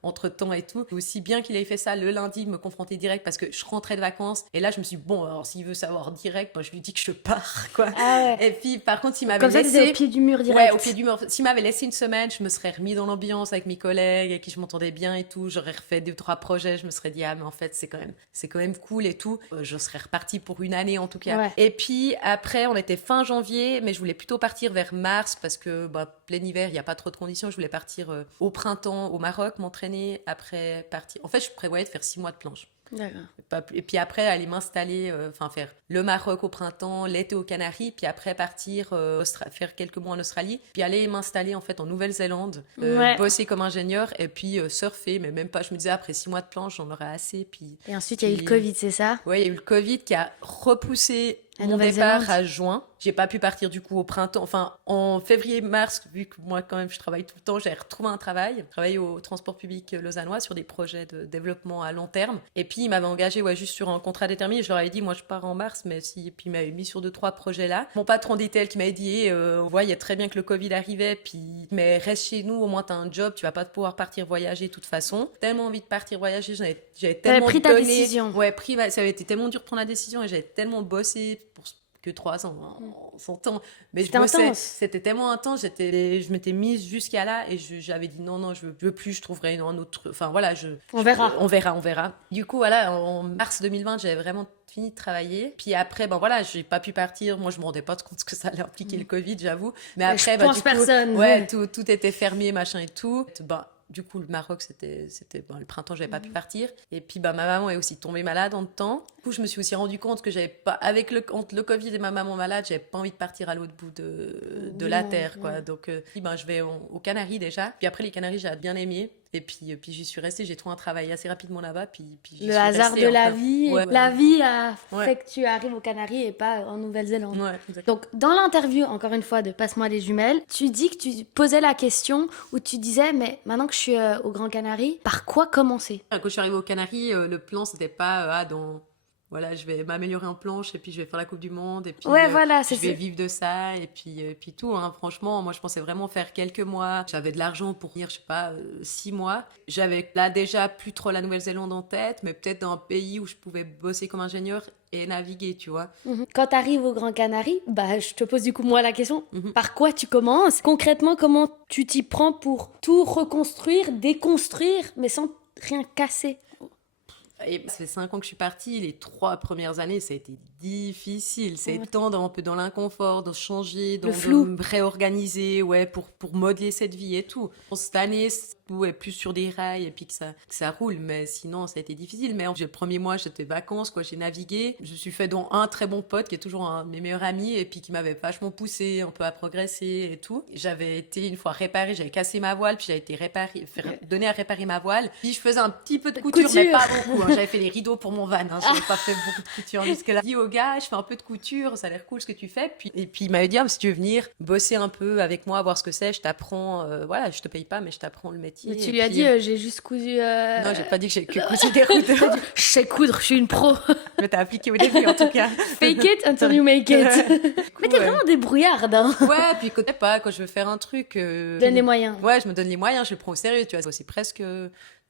entre temps et tout. Aussi bien qu'il ait fait ça le lundi, me confronter direct parce que je rentrais de vacances. Et là, je me suis dit, bon, alors s'il veut savoir direct, moi, je lui dis que je pars, quoi. Ah ouais. Et puis, par contre, s'il m'avait Comme ça, laissé. t'étais au pied du mur direct. Ouais, au pied du mur. S'il m'avait laissé une semaine, je me serais remis dans l'ambiance avec mes collègues, avec qui je m'entendais bien et tout. J'aurais refait 2-3 projets. Je me serais dit, ah, mais en fait, c'est quand même cool et tout. Je serais repartie pour une année, en tout cas. Ouais. Et puis, après, on était fin janvier, mais je voulais plutôt partir vers mars parce que, bah, plein hiver, il n'y a pas trop de conditions. Je voulais partir au printemps au Maroc, m'entraîner, après partir. En fait, je prévoyais de faire 6 mois de planche. D'accord. Et puis après, aller m'installer, faire le Maroc au printemps, l'été aux Canaries, puis après partir faire quelques mois en Australie, puis aller m'installer en fait en Nouvelle-Zélande, bosser comme ingénieur et puis surfer, mais même pas. Je me disais après 6 mois de planche, j'en aurais assez. Et ensuite, il y a eu le Covid, c'est ça? Ouais, il y a eu le Covid qui a repoussé À mon Nouvelle-Zélande. départ à juin. J'ai pas pu partir du coup au printemps. Enfin, en février-mars, vu que moi quand même je travaille tout le temps, j'ai retrouvé un travail. Je travaillais au transport public lausannois sur des projets de développement à long terme. Et puis ils m'avaient engagé juste sur un contrat déterminé. Je leur avais dit, moi je pars en mars, mais si. Et puis ils m'avaient mis sur 2-3 projets là. Mon patron d'Etel qui m'avait dit, on voit, il y a très bien que le Covid arrivait, puis mais reste chez nous, au moins t'as un job, tu vas pas pouvoir partir voyager de toute façon. Tellement envie de partir voyager, j'avais tellement pris ta décision. Ouais, ça avait été tellement dur de prendre la décision et j'avais tellement bossé pour que 3 ans, hein, on s'entend. Mais C'était intense. C'était tellement intense, je m'étais mise jusqu'à là et j'avais dit non, je veux plus, je trouverai un autre. Enfin voilà, On verra. On verra. Du coup, voilà, en mars 2020, j'avais vraiment fini de travailler. Puis après, ben voilà, j'ai pas pu partir. Moi, je me rendais pas compte que ça allait impliquer le Covid, j'avoue. Mais après, je pense du coup, personne. ouais, tout était fermé, machin et tout. Du coup, le Maroc, c'était le printemps, j'avais pas pu partir. Et puis, ma maman est aussi tombée malade en même temps. Du coup, je me suis aussi rendu compte que j'avais pas, entre le Covid et ma maman malade, j'avais pas envie de partir à l'autre bout de la terre, quoi. Donc, je vais aux Canaries déjà. Puis après, les Canaries, j'ai bien aimé. Et puis j'y suis restée, j'ai trouvé un travail assez rapidement là-bas, puis j'y Le suis hasard restée, de la enfin. vie. Ouais, La vie a Ouais. fait que tu arrives aux Canaries et pas en Nouvelle-Zélande. Ouais, exactement. Donc, dans l'interview, encore une fois, de Passe-moi les jumelles, tu dis que tu posais la question où tu disais, mais maintenant que je suis au Grand Canary, par quoi commencer? Quand je suis arrivée aux Canaries, le plan, c'était pas voilà, je vais m'améliorer en planche et puis je vais faire la Coupe du Monde et puis Ouais, voilà, je vais vivre de ça et puis tout. Hein. Franchement, moi, je pensais vraiment faire quelques mois. J'avais de l'argent pour venir, je sais pas, 6 mois. J'avais là déjà plus trop la Nouvelle-Zélande en tête, mais peut-être dans un pays où je pouvais bosser comme ingénieur et naviguer, tu vois. Quand tu arrives au Grand Canary, bah, je te pose du coup moi la question, Mhm. par quoi tu commences? Concrètement, comment tu t'y prends pour tout reconstruire, déconstruire, mais sans rien casser? Et ça fait 5 ans que je suis partie. Les 3 premières années, ça a été difficile. C'est Ouais. temps un peu dans l'inconfort, de changer, Le flou. de me réorganiser, ouais, pour modeler cette vie et tout. Cette année, tout est plus sur des rails et puis que ça roule. Mais sinon, ça a été difficile. Mais le premier mois, j'étais vacances, quoi. J'ai navigué. Je suis fait dont un très bon pote qui est toujours un de mes meilleurs amis et puis qui m'avait vachement poussé un peu à progresser et tout. J'avais été une fois réparée, j'avais cassé ma voile, puis j'avais été donner à réparer ma voile. Puis je faisais un petit peu de couture, mais pas beaucoup. Hein. J'avais fait les rideaux pour mon van. Hein. J'avais pas fait beaucoup de couture jusque-là. J'ai dit au gars, je fais un peu de couture, ça a l'air cool ce que tu fais. Et puis il m'avait dit, si tu veux venir bosser un peu avec moi, voir ce que c'est, je t'apprends. Voilà, je te paye pas, mais je t'apprends le métier. Mais tu Et lui as puis, dit, j'ai juste cousu... Non, j'ai pas dit que j'ai que cousu des rideaux. Je sais coudre, je suis une pro. Mais t'as appliqué au début en tout cas. Fake it until you make it. Mais t'es Ouais. vraiment débrouillarde, hein. Ouais, puis connais pas, quand je veux faire un truc. Donne les moyens. Ouais, je me donne les moyens, je le prends au sérieux, tu vois. C'est presque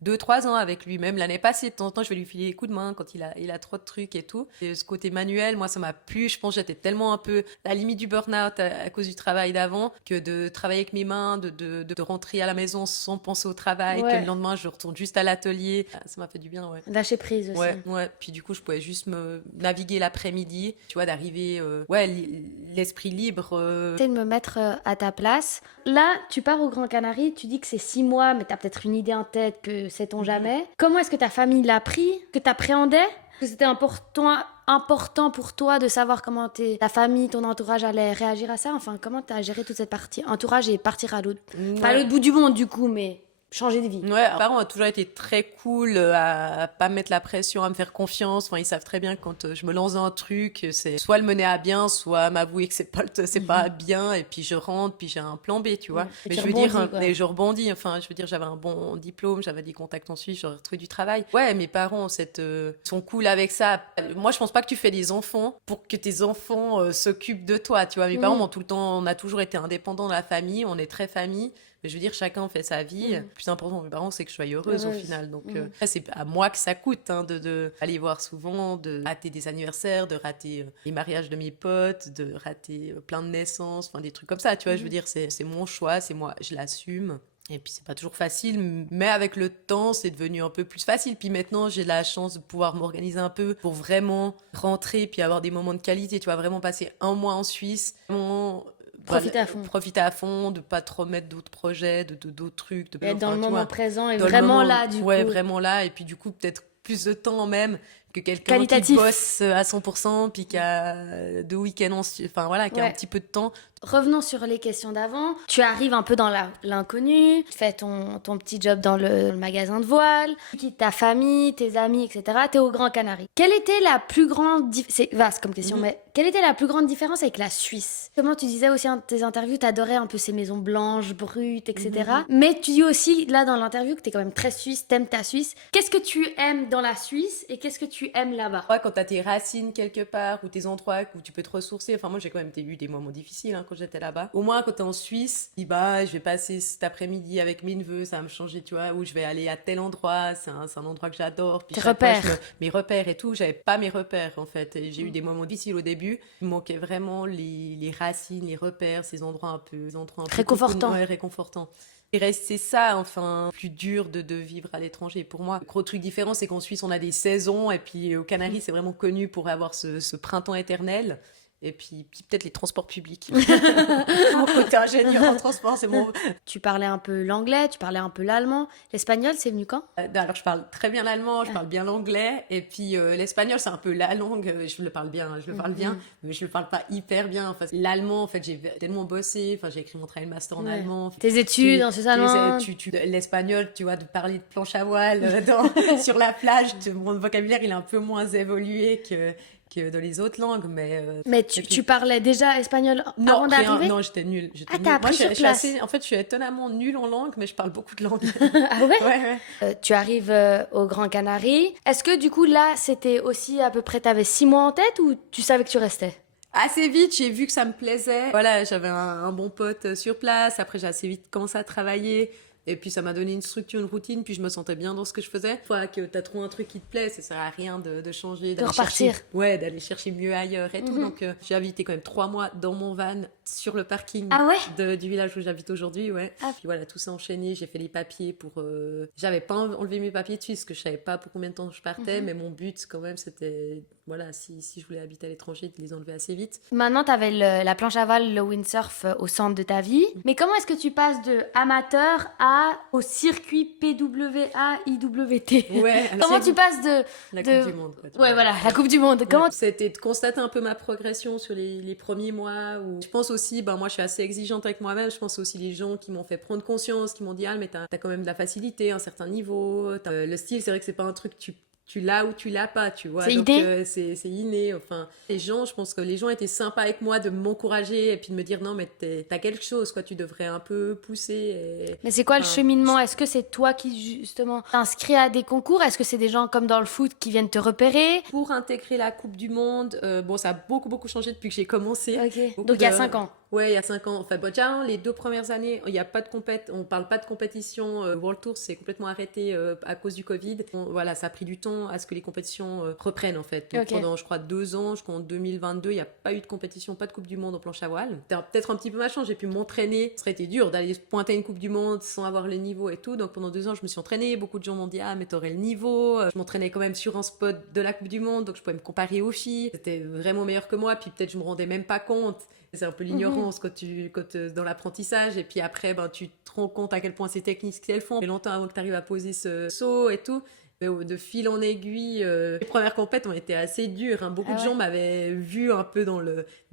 2-3 ans avec lui. Même l'année passée, de temps en temps, je vais lui filer les coups de main quand il a trop de trucs et tout. Et ce côté manuel, moi, ça m'a plu. Je pense que j'étais tellement un peu à la limite du burn-out à cause du travail d'avant que de travailler avec mes mains, de rentrer à la maison sans penser au travail, Ouais. que le lendemain, je retourne juste à l'atelier. Ça m'a fait du bien, ouais. Lâcher prise aussi. Ouais. Puis du coup, je pouvais juste me naviguer l'après-midi, tu vois, d'arriver, l'esprit libre. J'essaie de me mettre à ta place. Là, tu pars au Grand Canary, tu dis que c'est 6 mois, mais t'as peut-être une idée en tête que sait-on jamais. Comment est-ce que ta famille l'a pris? Que t'appréhendais? Que c'était important pour toi de savoir comment ta famille, ton entourage allait réagir à ça? Enfin, comment t'as géré toute cette partie entourage et partir à l'autre... Pas à l'autre bout du monde, du coup, mais changer de vie. Ouais, mes parents ont toujours été très cool à pas me mettre la pression, à me faire confiance. Enfin, ils savent très bien que quand je me lance dans un truc, c'est soit le mener à bien, soit m'avouer que c'est pas bien, et puis je rentre, puis j'ai un plan B, tu vois. Ouais, et Mais tu je veux dire, rebondis, quoi. et je rebondis. Enfin, je veux dire, j'avais un bon diplôme, j'avais des contacts en Suisse, j'aurais retrouvé du travail. Ouais, mes parents sont cool avec ça. Moi, je pense pas que tu fais des enfants pour que tes enfants s'occupent de toi, tu vois. Mes parents m'ont tout le temps, on a toujours été indépendants dans la famille, on est très famille. Mais je veux dire, chacun fait sa vie. Le plus important pour mes parents, c'est que je sois heureuse au final. Donc, après, c'est à moi que ça coûte de aller voir souvent, de rater des anniversaires, de rater les mariages de mes potes, de rater plein de naissances, enfin des trucs comme ça. Tu vois, je veux dire, c'est mon choix, c'est moi, je l'assume. Et puis, c'est pas toujours facile, mais avec le temps, c'est devenu un peu plus facile. Puis maintenant, j'ai la chance de pouvoir m'organiser un peu pour vraiment rentrer puis avoir des moments de qualité. Tu vois, vraiment passer un mois en Suisse, vraiment Profiter à fond. Profiter à fond, de pas trop mettre d'autres projets, d'autres trucs. Et être dans le tu moment vois, présent et dans le vraiment moment- là, du Ouais, coup. vraiment là. Et puis du coup, peut-être plus de temps même que quelqu'un qui Qualitatif. bosse à 100%, puis qui a 2 week-ends enfin voilà, qui a Ouais. un petit peu de temps. Revenons sur les questions d'avant. Tu arrives un peu dans l'inconnu, tu fais ton petit job dans le magasin de voile, tu quittes ta famille, tes amis, etc. Tu es au Grand Canary. Quelle était la plus grande... C'est vaste comme question, mais quelle était la plus grande différence avec la Suisse? Comment tu disais aussi dans tes interviews, tu adorais un peu ces maisons blanches, brutes, etc. Mais tu dis aussi, là, dans l'interview, que tu es quand même très suisse, t'aimes ta Suisse. Qu'est-ce que tu aimes dans la Suisse et qu'est-ce que tu aimes là-bas? Ouais, quand t'as tes racines quelque part, ou tes endroits où tu peux te ressourcer. Enfin, moi, j'ai quand même eu des moments difficiles hein, quand j'étais là-bas. Au moins, quand t'es en Suisse, tu dis, je vais passer cet après-midi avec mes neveux, ça va me changer, tu vois, ou je vais aller à tel endroit, c'est un endroit que j'adore. Puis Tes chaque fois, repères. mes repères et tout, j'avais pas mes repères, en fait. Et j'ai eu des moments difficiles au début. Il me manquait vraiment les racines, les repères, ces endroits un peu Réconfortants. Ouais, réconfortants. Il reste, c'est ça, enfin, plus dur de vivre à l'étranger. Pour moi, le gros truc différent, c'est qu'en Suisse, on a des saisons, et puis aux Canaries, c'est vraiment connu pour avoir ce printemps éternel. Et puis peut-être les transports publics. Mon côté ingénieur en transport, c'est mon... Tu parlais un peu l'anglais, tu parlais un peu l'allemand. L'espagnol, c'est venu quand? Alors, je parle très bien l'allemand, je parle bien l'anglais. Et puis, l'espagnol, c'est un peu la langue. Je le parle bien, mais je le parle pas hyper bien. Enfin, l'allemand, en fait, j'ai tellement bossé. Enfin, j'ai écrit mon travail de master en allemand. Tes études en Suisse allemande. L'espagnol, tu vois, de parler de planche à voile sur la plage, mon vocabulaire, il est un peu moins évolué que dans les autres langues, Mais tu parlais déjà espagnol avant d'arriver? Non, j'étais nulle. T'as appris sur place? En fait, je suis étonnamment nulle en langue, mais je parle beaucoup de langues. Ah ouais? Ouais. Tu arrives au Grand Canari. Est-ce que du coup, là, c'était aussi à peu près, t'avais 6 mois en tête ou tu savais que tu restais? Assez vite, j'ai vu que ça me plaisait. Voilà, j'avais un bon pote sur place. Après, j'ai assez vite commencé à travailler. Et puis ça m'a donné une structure, une routine, puis je me sentais bien dans ce que je faisais. Une fois que t'as trouvé un truc qui te plaît, ça sert à rien de changer, de repartir. D'aller chercher mieux ailleurs et tout. Donc j'ai habité quand même 3 mois dans mon van sur le parking du village où j'habite aujourd'hui, Puis voilà, tout s'est enchaîné, j'ai fait les papiers pour... J'avais pas enlevé mes papiers de Suisse, parce que je savais pas pour combien de temps je partais, mais mon but quand même c'était... Voilà, si je voulais habiter à l'étranger, de les enlever assez vite. Maintenant, t'avais la planche à voile, le windsurf au centre de ta vie. Mais comment est-ce que tu passes de amateur au circuit PWA IWT? Comment tu passes de... La Coupe du Monde. La Coupe du Monde. Comment... C'était de constater un peu ma progression sur les premiers mois. Où... Je pense aussi, moi je suis assez exigeante avec moi-même, je pense aussi les gens qui m'ont fait prendre conscience, qui m'ont dit « Ah, mais t'as quand même de la facilité à un certain niveau. Le style, c'est vrai que c'est pas un truc que tu l'as ou tu l'as pas, tu vois. » C'est donc, inné. C'est inné. Enfin, je pense que les gens étaient sympas avec moi de m'encourager et puis de me dire non, mais t'as quelque chose, quoi. Tu devrais un peu pousser. Mais c'est quoi le cheminement? Est-ce que c'est toi qui, justement, t'inscris à des concours? Est-ce que c'est des gens comme dans le foot qui viennent te repérer? Pour intégrer la Coupe du Monde, ça a beaucoup changé depuis que j'ai commencé. Ok. Donc il y a 5 ans. Ouais, il y a 5 ans. Enfin, déjà, les 2 premières années, il n'y a pas de on parle pas de compétition. World Tour, c'est complètement arrêté à cause du Covid. Voilà, ça a pris du temps à ce que les compétitions reprennent, en fait. Donc, pendant, je crois, 2 ans, jusqu'en 2022, il n'y a pas eu de compétition, pas de Coupe du Monde en planche à voile. C'était peut-être un petit peu ma chance, j'ai pu m'entraîner. Ça aurait été dur d'aller pointer à une Coupe du Monde sans avoir le niveau et tout. Donc, pendant 2 ans, je me suis entraînée. Beaucoup de gens m'ont dit « Ah, mais t'aurais le niveau ». Je m'entraînais quand même sur un spot de la Coupe du Monde, donc je pouvais me comparer aux filles. C'était vraiment meilleur que moi, puis peut-être je me rendais même pas compte. C'est un peu l'ignorance quand dans l'apprentissage, et puis après tu te rends compte à quel point c'est technique ce qu'elles font. Et longtemps avant que tu arrives à poser ce saut et tout, mais de fil en aiguille, les premières compètes ont été assez dures, hein. Beaucoup de gens m'avaient vu un peu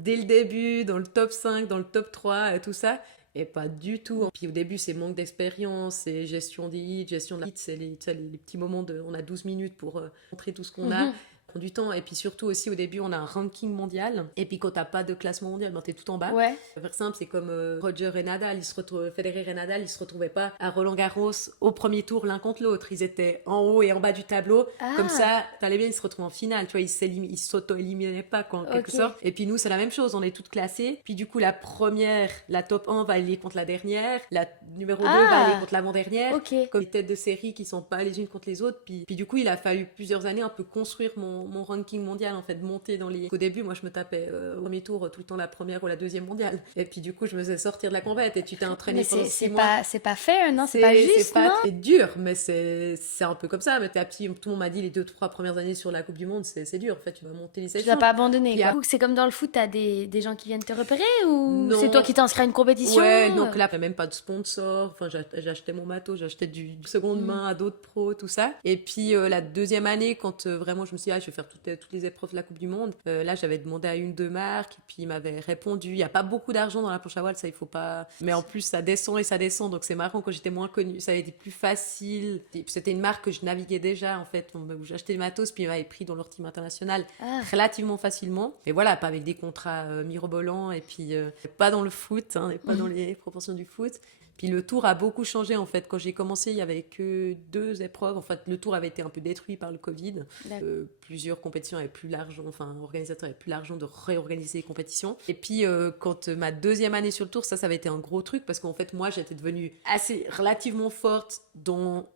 dès le début, dans le top 5, dans le top 3 et tout ça, et pas du tout. Puis au début, c'est manque d'expérience, c'est gestion des hits, gestion de la hit, c'est les petits moments on a 12 minutes pour montrer tout ce qu'on a. Du temps, et puis surtout aussi au début on a un ranking mondial, et puis quand t'as pas de classement mondial, t'es tout en bas. Faire simple, c'est comme Roger et Nadal, Federer et Nadal, ils se retrouvaient pas à Roland Garros au premier tour l'un contre l'autre, ils étaient en haut et en bas du tableau, comme ça t'allais bien, ils se retrouvent en finale, tu vois, ils s'auto-éliminaient pas, quoi, en quelque sorte. Et puis nous c'est la même chose, on est toutes classées, puis du coup la top 1 va aller contre la dernière, la numéro 2 va aller contre l'avant-dernière, comme les têtes de série qui sont pas les unes contre les autres, puis du coup il a fallu plusieurs années un peu construire mon ranking mondial, en fait, monter dans les... Au début, moi, je me tapais au premier tour tout le temps la première ou la deuxième mondiale. Et puis, du coup, je me faisais sortir de la compète, et tu t'es entraîné pendant 6 mois. C'est pas fair, non? C'est pas juste, non? C'est dur, mais c'est un peu comme ça. Mais tout le monde m'a dit, les 2-3 premières années sur la Coupe du Monde, c'est dur. En fait, tu vas monter les échelons. Tu vas pas abandonner, quoi. C'est comme dans le foot, t'as des gens qui viennent te repérer, ou c'est toi qui t'inscris à une compétition? Ouais, donc là, même pas de sponsor. Enfin, j'achetais mon matos, j'achetais du seconde main à d'autres pros, tout ça. Et puis, la deuxième année, quand vraiment je me suis dit, je vais faire toutes les épreuves de la Coupe du Monde, là j'avais demandé à une de marques, et puis il m'avait répondu. Il n'y a pas beaucoup d'argent dans la planche à voile, ça il faut pas, mais en plus ça descend et ça descend, donc c'est marrant. Quand j'étais moins connue, ça a été plus facile. C'était une marque que je naviguais déjà, en fait, où j'achetais le matos, puis il m'avait pris dans leur team international relativement facilement, mais voilà, pas avec des contrats mirobolants, et puis pas dans le foot, et pas dans les proportions du foot. Puis le tour a beaucoup changé, en fait. Quand j'ai commencé, il n'y avait que 2 épreuves. En fait, le tour avait été un peu détruit par le Covid. Plusieurs compétitions avaient plus l'argent, organisateurs avaient plus l'argent de réorganiser les compétitions. Et puis, quand ma deuxième année sur le tour, ça avait été un gros truc, parce qu'en fait, moi, j'étais devenue relativement forte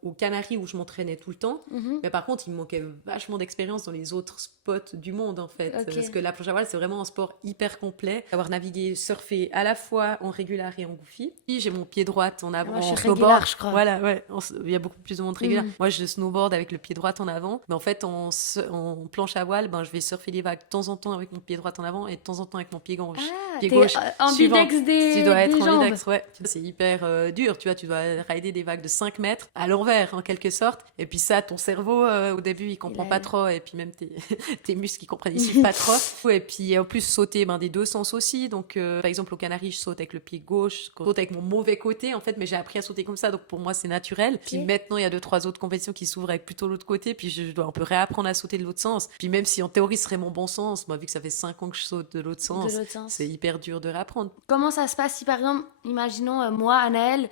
aux Canaries, où je m'entraînais tout le temps. Mais par contre, il me manquait vachement d'expérience dans les autres spots du monde, en fait. Parce que la planche à voile, c'est vraiment un sport hyper complet. Avoir navigué, surfé à la fois en régular et en goofy. Puis j'ai mon pied droit en avant Moi, je en suis snowboard. régulière, je crois. Voilà, ouais. Il y a beaucoup plus de monde régulière. Moi, je snowboard avec le pied droit en avant. Mais en fait, en planche à voile, je vais surfer les vagues de temps en temps avec mon pied droit en avant et de temps en temps avec mon pied gauche. Ah, Pied t'es gauche. ambidex Tu dois être des jambes. ambidex, ouais. C'est hyper dur, tu vois. Tu dois rider des vagues de 5 mètres à l'envers, en quelque sorte. Et puis ça, ton cerveau, au début, il comprend pas trop. Et puis même tes muscles, ils comprennent ici pas trop. Et puis en plus, sauter des deux sens aussi. Donc, par exemple, au Canaries, je saute avec le pied gauche, je saute avec mon mauvais côté, en fait. Mais j'ai appris à sauter comme ça. Donc pour moi, c'est naturel. Puis maintenant, il y a 2-3 autres compétitions qui s'ouvrent avec plutôt l'autre côté. Puis je dois un peu réapprendre à sauter de l'autre sens. Puis même si en théorie, ce serait mon bon sens, moi, vu que ça fait 5 ans que je saute de l'autre sens, c'est hyper dur de réapprendre. Comment ça se passe si, par exemple, imaginons, moi, Anaëlle,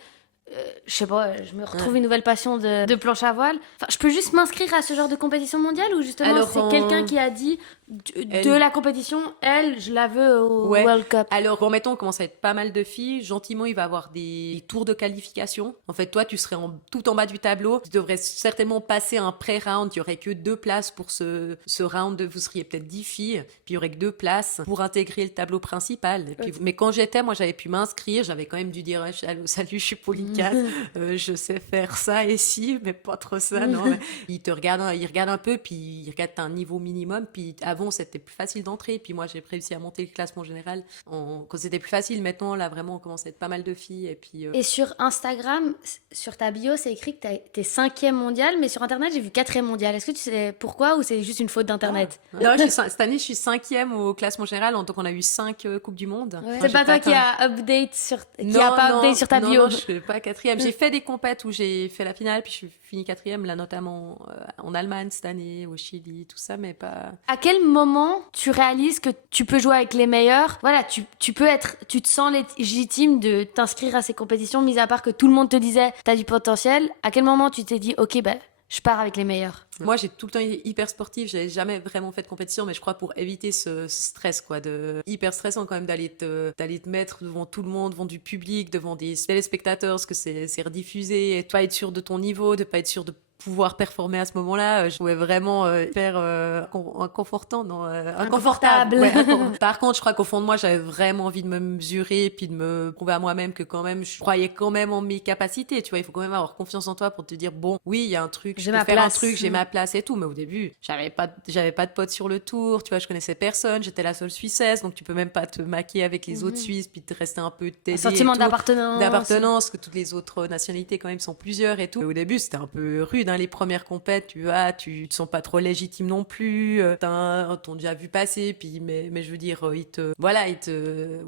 je sais pas, je me retrouve une nouvelle passion de planche à voile. Enfin, je peux juste m'inscrire à ce genre de compétition mondiale ou justement c'est quelqu'un qui a dit de la compétition, elle, je la veux au World Cup. Alors, mettons, on commence à être pas mal de filles. Gentiment, il va y avoir des tours de qualification. En fait, toi, tu serais tout en bas du tableau. Tu devrais certainement passer un pré-round. Il y aurait que 2 places pour ce round. Vous seriez peut-être 10 filles. Puis il y aurait que 2 places pour intégrer le tableau principal. Et puis, mais quand moi, j'avais pu m'inscrire. J'avais quand même dû dire salut, je suis polycate. Je sais faire ça et si, mais pas trop ça. Non, mais il regarde un peu, puis il regarde un niveau minimum. Puis avant, c'était plus facile d'entrer. Puis moi, j'ai réussi à monter le classement général quand c'était plus facile. Maintenant, là, vraiment, on commence à être pas mal de filles. Et puis. Et sur Instagram, sur ta bio, c'est écrit que t'es 5e mondiale, mais sur Internet, j'ai vu 4e mondiale. Est-ce que tu sais pourquoi ou c'est juste une faute d'Internet? Non, cette année, je suis 5e au classement général. Donc, on a eu 5 Coupes du Monde. Ouais. C'est pas toi qui a update sur ta bio? Non, je suis pas 4e. J'ai fait des compètes où j'ai fait la finale, puis je suis finie 4e, là, notamment en Allemagne cette année, au Chili, tout ça, mais pas. À quel moment tu réalises que tu peux jouer avec les meilleurs? Voilà, tu te sens légitime de t'inscrire à ces compétitions, mis à part que tout le monde te disait t'as du potentiel. À quel moment tu t'es dit ok, je pars avec les meilleurs? Moi, j'ai tout le temps été hyper sportive. J'avais jamais vraiment fait de compétition, mais je crois pour éviter ce stress, hyper stressant quand même d'aller te mettre devant tout le monde, devant du public, devant des téléspectateurs, parce que c'est rediffusé, et de pas être sûr de ton niveau, de pas être sûr de pouvoir performer à ce moment-là. Je trouvais vraiment hyper inconfortable. Ouais, Par contre, je crois qu'au fond de moi, j'avais vraiment envie de me mesurer, puis de me prouver à moi-même que quand même, je croyais quand même en mes capacités. Tu vois, il faut quand même avoir confiance en toi pour te dire bon, oui, il y a un truc, je peux faire un truc, j'ai ma place et tout. Mais au début, j'avais pas de potes sur le tour. Tu vois, je connaissais personne. J'étais la seule Suissesse, donc tu peux même pas te maquiller avec les autres Suisses, puis te rester un peu t'aider. Un sentiment d'appartenance, que toutes les autres nationalités quand même sont plusieurs et tout. Et au début, c'était un peu rude. Les premières compètes, tu te sens pas trop légitime non plus. T'ont déjà vu passer, puis mais je veux dire, ils te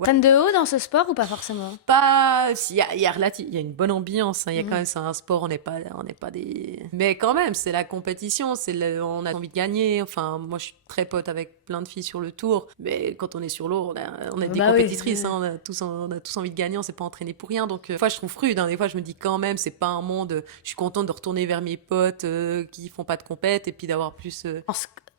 prennent de haut dans ce sport ou pas forcément? Pas, il y a une bonne ambiance. Il y a quand même, c'est un sport, on n'est pas des. Mais quand même, c'est la compétition, on a envie de gagner. Enfin, moi, je suis très pote avec plein de filles sur le tour, mais quand on est sur l'eau, on est des compétitrices. Oui. On a tous envie de gagner. On s'est pas entraîné pour rien. Donc, des fois, je trouve rude. Des fois, je me dis quand même, c'est pas un monde. Je suis contente de retourner vers mes potes qui font pas de compète et puis d'avoir plus.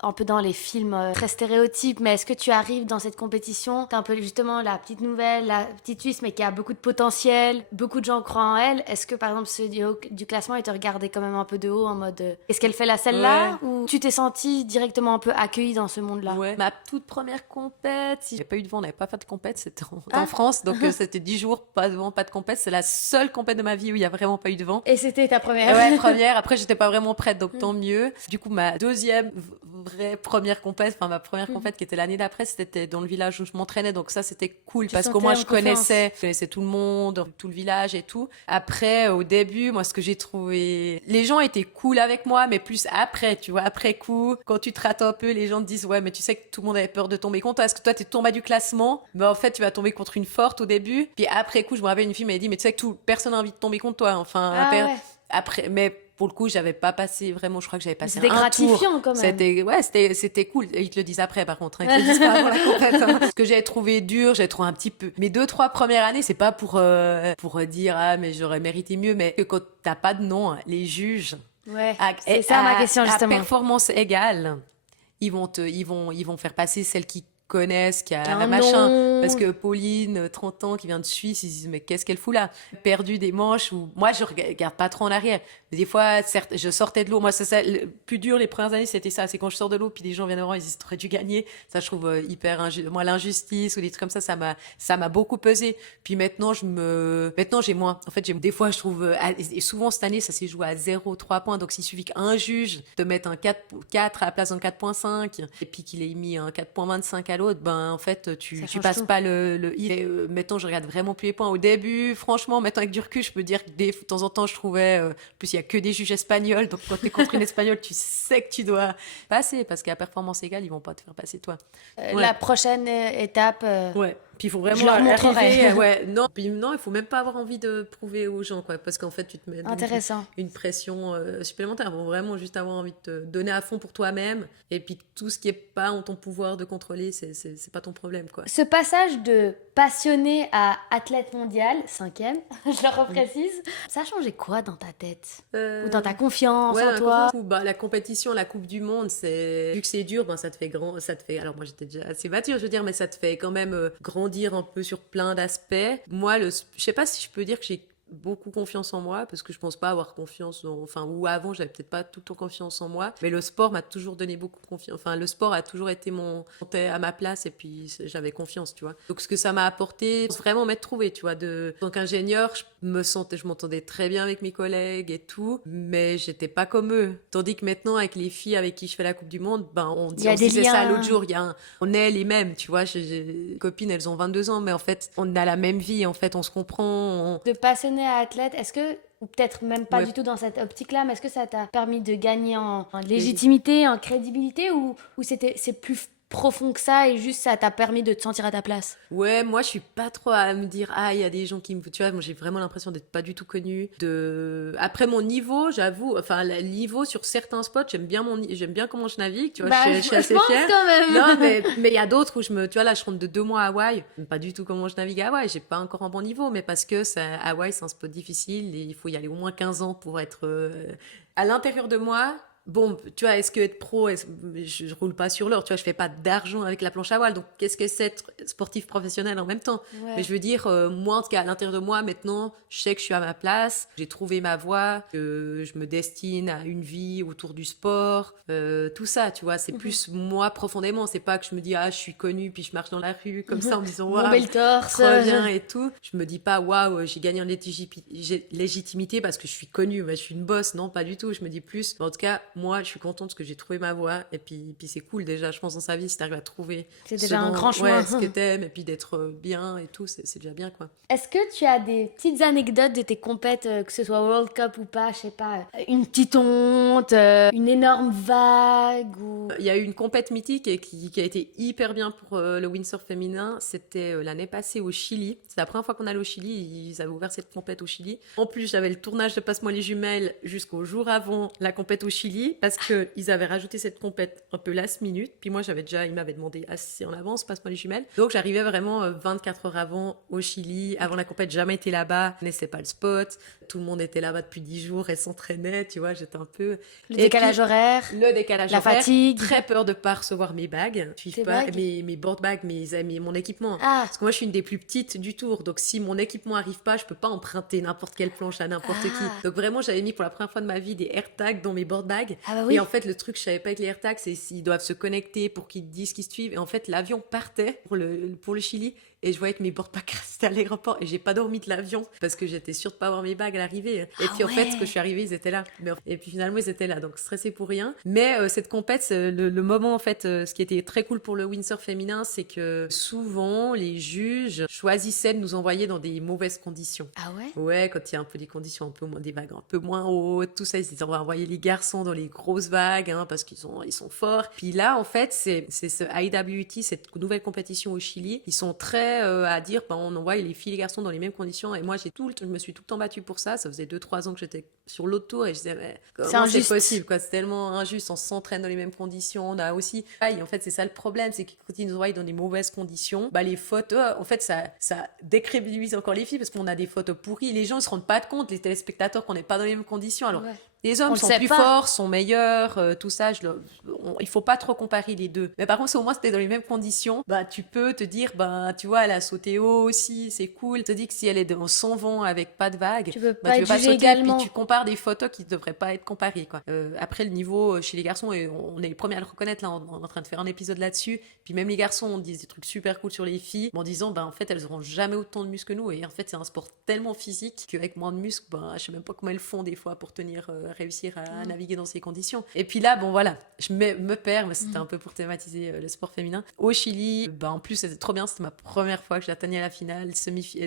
Un peu dans les films très stéréotypes, mais est-ce que tu arrives dans cette compétition, t'es un peu justement la petite nouvelle, la petite Suisse, mais qui a beaucoup de potentiel, beaucoup de gens croient en elle. Est-ce que par exemple ceux du classement, ils te regardaient quand même un peu de haut en mode est-ce qu'elle fait la celle-là, ou tu t'es sentie directement un peu accueillie dans ce monde-là? Ouais. Ma toute première compète, si j'ai pas eu de vent, on n'avait pas fait de compète, c'était en France, donc c'était 10 jours, pas de vent, pas de compète. C'est la seule compète de ma vie où il y a vraiment pas eu de vent. Et c'était ta première? Ouais, première. Après, j'étais pas vraiment prête, donc tant mieux. Du coup, ma deuxième vraie première compète, ma première compète qui était l'année d'après, c'était dans le village où je m'entraînais, donc ça c'était cool parce qu'au moins je connaissais tout le monde, tout le village et tout. Après, au début, moi ce que j'ai trouvé, les gens étaient cool avec moi, mais plus après, tu vois, après coup, quand tu te rates un peu, les gens te disent ouais, mais tu sais que tout le monde avait peur de tomber contre toi, est-ce que toi t'es tombé du classement, mais en fait tu vas tomber contre une forte au début, puis après coup, je me rappelle une fille m'avait dit mais tu sais que personne n'a envie de tomber contre toi, enfin après, mais pour le coup, j'avais pas passé vraiment, je crois que j'avais passé un tour. C'était gratifiant quand même. C'était cool. Et ils te le disent après, par contre. Ils te le disent pas avant la compète. Ce que j'ai trouvé dur, j'ai trouvé un petit peu. Mes 2-3 premières années, c'est pas pour dire, ah, mais j'aurais mérité mieux, mais que quand t'as pas de nom, les juges. Ouais. C'est ça ma question, justement. À performance égale, ils vont faire passer celle qui connaissent, qui a Un machin. nom. Parce que Pauline, 30 ans, qui vient de Suisse, ils se disent, mais qu'est-ce qu'elle fout là? Perdue des manches, ou moi, je regarde pas trop en arrière. Mais des fois, certes, je sortais de l'eau. Moi, c'est ça, le plus dur les premières années, c'était ça. C'est quand je sors de l'eau, puis des gens viennent me voir, ils disent, t'aurais dû gagner. Ça, je trouve hyper injuste. Moi, l'injustice ou des trucs comme ça m'a beaucoup pesé. Puis maintenant, maintenant, j'ai moins. En fait, des fois, je trouve, et souvent cette année, ça s'est joué à 0,3 points. Donc, s'il suffit qu'un juge te mette un 4 à la place d'un 4,5, et puis qu'il ait mis un 4,25 à l'autre, ben, en fait, tu passes tout. pas le hit. Et, maintenant, je regarde vraiment plus les points. Au début, franchement, maintenant, avec du recul, je peux dire que de temps en temps, je trouvais, en plus, il y a que des juges espagnols. Donc, quand t'es contre une espagnole, tu sais que tu dois passer, parce qu'à performance égale, ils vont pas te faire passer toi. Ouais. La prochaine étape. Ouais. Puis il faut Je vraiment leur montrerai. arriver. Ouais, non, puis non, il faut même pas avoir envie de prouver aux gens, quoi, parce qu'en fait, tu te mets Intéressant. une pression supplémentaire. Faut vraiment juste avoir envie de te donner à fond pour toi-même, et puis tout ce qui est pas en ton pouvoir de contrôler, c'est pas ton problème, quoi. Ce passage de passionné à athlète mondial, 5e, je le reprécise, ça a changé quoi dans ta tête? Ou dans ta confiance Ouais, en toi? bah, la compétition, la Coupe du Monde, vu que c'est dur, ben, ça te fait alors moi j'étais déjà assez battue, je veux dire, mais ça te fait quand même grandir un peu sur plein d'aspects. Moi, je sais pas si je peux dire que j'ai beaucoup confiance en moi, parce que je pense pas avoir confiance ou avant j'avais peut-être pas tout le temps confiance en moi, mais le sport m'a toujours donné beaucoup de confiance. Enfin, le sport a toujours été j'étais à ma place, et puis j'avais confiance, tu vois. Donc ce que ça m'a apporté, c'est vraiment m'être trouvée, tu vois. En tant qu'ingénieur, je m'entendais très bien avec mes collègues et tout, mais j'étais pas comme eux. Tandis que maintenant, avec les filles avec qui je fais la Coupe du Monde, ben on disait ça l'autre jour, on est les mêmes, tu vois. J'ai des copines, elles ont 22 ans, mais en fait on a la même vie, en fait on se comprend. De passionné à athlète, est-ce que, ou peut-être même pas Ouais. du tout dans cette optique-là, mais est-ce que ça t'a permis de gagner en légitimité, en crédibilité, ou c'est plus profond que ça et juste ça t'a permis de te sentir à ta place? Ouais, moi je suis pas trop à me dire il y a des gens qui me, tu vois, moi j'ai vraiment l'impression d'être pas du tout connue. Après mon niveau, j'avoue, enfin le niveau sur certains spots, j'aime bien comment je navigue, tu vois, je suis assez pense fière. quand même. Non, mais il y a d'autres où tu vois, là je rentre de 2 mois à Hawaï, pas du tout comment je navigue à Hawaï, j'ai pas encore un bon niveau, mais parce que Hawaï c'est un spot difficile et il faut y aller au moins 15 ans pour être à l'intérieur de moi. Bon, tu vois, est-ce que être pro, je roule pas sur l'or, tu vois, je fais pas d'argent avec la planche à voile, donc qu'est-ce que c'est être sportif professionnel en même temps? Ouais. Mais je veux dire, moi, en tout cas, à l'intérieur de moi, maintenant, je sais que je suis à ma place, j'ai trouvé ma voie, que je me destine à une vie autour du sport, tout ça, tu vois, c'est plus moi profondément, c'est pas que je me dis, je suis connue, puis je marche dans la rue comme ça en me disant, Mon bel torse. trop bien et tout. Je me dis pas, j'ai gagné en légitimité parce que je suis connue, je suis une boss, non, pas du tout. Je me dis plus, en tout cas, moi, je suis contente parce que j'ai trouvé ma voie, et puis c'est cool déjà, je pense, dans sa vie, si t'arrives à trouver C'est déjà un grand chemin. ouais, ce que t'aimes, et puis d'être bien et tout, c'est déjà bien, quoi. Est-ce que tu as des petites anecdotes de tes compètes, que ce soit World Cup ou pas, je sais pas, une petite honte, une énorme vague ou... Il y a eu une compète mythique et qui a été hyper bien pour le windsurf féminin. C'était l'année passée au Chili. C'est la première fois qu'on allait au Chili. Ils avaient ouvert cette compète au Chili. En plus, j'avais le tournage de Passe-moi les jumelles jusqu'au jour avant la compète au Chili, parce qu'ils avaient rajouté cette compète un peu last minute. Puis moi, ils m'avaient demandé assez en avance, Passe-moi les jumelles. Donc j'arrivais vraiment 24 heures avant au Chili. Avant la compète, jamais été là-bas. Je connaissais pas le spot. Tout le monde était là-bas depuis 10 jours et s'entraînait. Tu vois, j'étais un peu... Le décalage horaire, Le décalage la horaire. fatigue. Très peur de pas recevoir mes bagues. Tes Pas bagues mes board bags, mon équipement. Ah, Parce que moi, je suis une des plus petites du tour. Donc, si mon équipement arrive pas, je peux pas emprunter n'importe quelle planche à n'importe qui. Donc, vraiment, j'avais mis pour la première fois de ma vie des AirTags dans mes board bags. Ah bah oui. Et en fait, le truc, je savais pas avec les AirTags, c'est s'ils doivent se connecter pour qu'ils disent qu'ils se suivent. Et en fait, l'avion partait pour le Chili. Et je voyais que mes board bags restaient à l'aéroport. Et j'ai pas dormi de l'avion parce que j'étais sûre de pas avoir mes bagues à l'arrivée. Et puis, en fait, quand je suis arrivée, ils étaient là. Et puis, finalement, ils étaient là. Donc, stressé pour rien. Mais cette compète, le moment, en fait, ce qui était très cool pour le windsurf féminin, c'est que souvent, les juges choisissaient de nous envoyer dans des mauvaises conditions. Ah ouais? Ouais, quand il y a un peu des conditions un peu moins, des vagues un peu moins hautes, tout ça, ils se disent on va envoyer les garçons dans les grosses vagues, parce qu'ils sont forts. Puis là, en fait, c'est ce IWT, cette nouvelle compétition au Chili. Ils sont très à dire on envoie les filles et les garçons dans les mêmes conditions. Et moi, je me suis tout le temps battue pour ça. Ça faisait 2-3 ans que j'étais sur l'autre tour et je disais mais comment c'est possible, quoi? C'est tellement injuste. On s'entraîne dans les mêmes conditions. On a aussi, en fait, c'est ça le problème, c'est que quand ils nous envoient dans des mauvaises conditions, les photos, en fait, ça décrédibilise encore les filles parce qu'on a des photos pourries. Les gens ne se rendent pas compte, les téléspectateurs, qu'on n'est pas dans les mêmes conditions. Alors, Les hommes On le sont sait plus pas. forts, sont meilleurs, tout ça. Il faut pas trop comparer les deux. Mais par contre, si au moins c'était dans les mêmes conditions, bah tu peux te dire, bah tu vois, elle a sauté haut aussi, c'est cool. Tu te dis que si elle est dans son vent avec pas de vagues, Tu peux bah pas tu être peux pas jugé sauter. également. Puis tu compares des photos qui ne devraient pas être comparées, quoi. Après le niveau chez les garçons, et on est les premiers à le reconnaître. Là, on est en train de faire un épisode là-dessus. Puis même les garçons, on dit des trucs super cool sur les filles, en disant, bah en fait, elles auront jamais autant de muscles que nous. Et en fait, c'est un sport tellement physique qu'avec moins de muscles, bah je sais même pas comment elles font des fois pour tenir, réussir à naviguer dans ces conditions. Et puis là, bon voilà, je me perds, mais c'était un peu pour thématiser le sport féminin. Au Chili, bah en plus c'était trop bien, c'était ma première fois que j'atteignais la finale,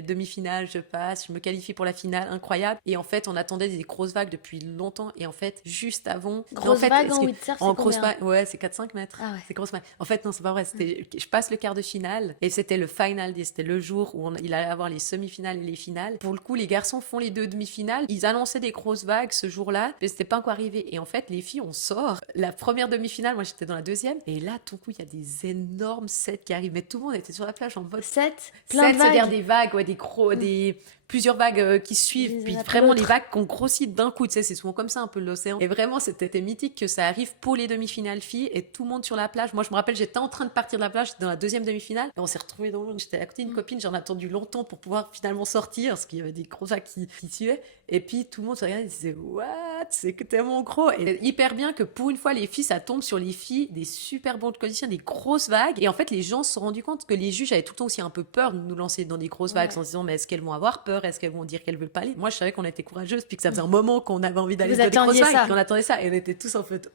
demi-finale, je passe, je me qualifie pour la finale, incroyable. Et en fait, on attendait des grosses vagues depuis longtemps. Et en fait, juste avant, Grosse en fait, vague en windsurf, c'est en grosse combien? vague, ouais, c'est 4-5 mètres. Ah ouais. C'est grosse vague. En fait, non, c'est pas vrai. Je passe le quart de finale et c'était le final day, c'était le jour où il allait avoir les semi-finales et les finales. Pour le coup, les garçons font les deux demi-finales. Ils annonçaient des grosses vagues ce jour-là, mais c'était pas encore arrivé. Et en fait, les filles, on sort. La première demi-finale, moi j'étais dans la deuxième. Et là, tout coup, il y a des énormes sets qui arrivent. Mais tout le monde était sur la plage en mode 7, plein de sets, c'est-à-dire vagues. des vagues, ouais, plusieurs vagues qui suivent, Les puis unes après vraiment les l'autre. vagues qu'on grossit d'un coup, tu sais, c'est souvent comme ça un peu l'océan. Et vraiment, c'était mythique que ça arrive pour les demi-finales filles et tout le monde sur la plage. Moi, je me rappelle, j'étais en train de partir de la plage, j'étais dans la deuxième demi-finale et on s'est retrouvés dans l'eau. J'étais à côté d'une copine, j'en ai attendu longtemps pour pouvoir finalement sortir parce qu'il y avait des gros vagues qui suivaient. Et puis tout le monde se regardait et disait what, c'est que tellement gros. Et hyper bien que pour une fois, les filles, ça tombe sur les filles, des super bonnes conditions, des grosses vagues. Et en fait, les gens se sont rendus compte que les juges avaient tout le temps aussi un peu peur de nous lancer dans des grosses vagues en se disant mais est-ce qu'elles vont avoir peur, est-ce qu'elles vont dire qu'elles veulent pas aller. Moi, je savais qu'on était courageuses puis que ça faisait un moment qu'on avait envie d'aller Vous dans des grosses attendiez vagues. ça. Puis on attendait ça et on était tous en fait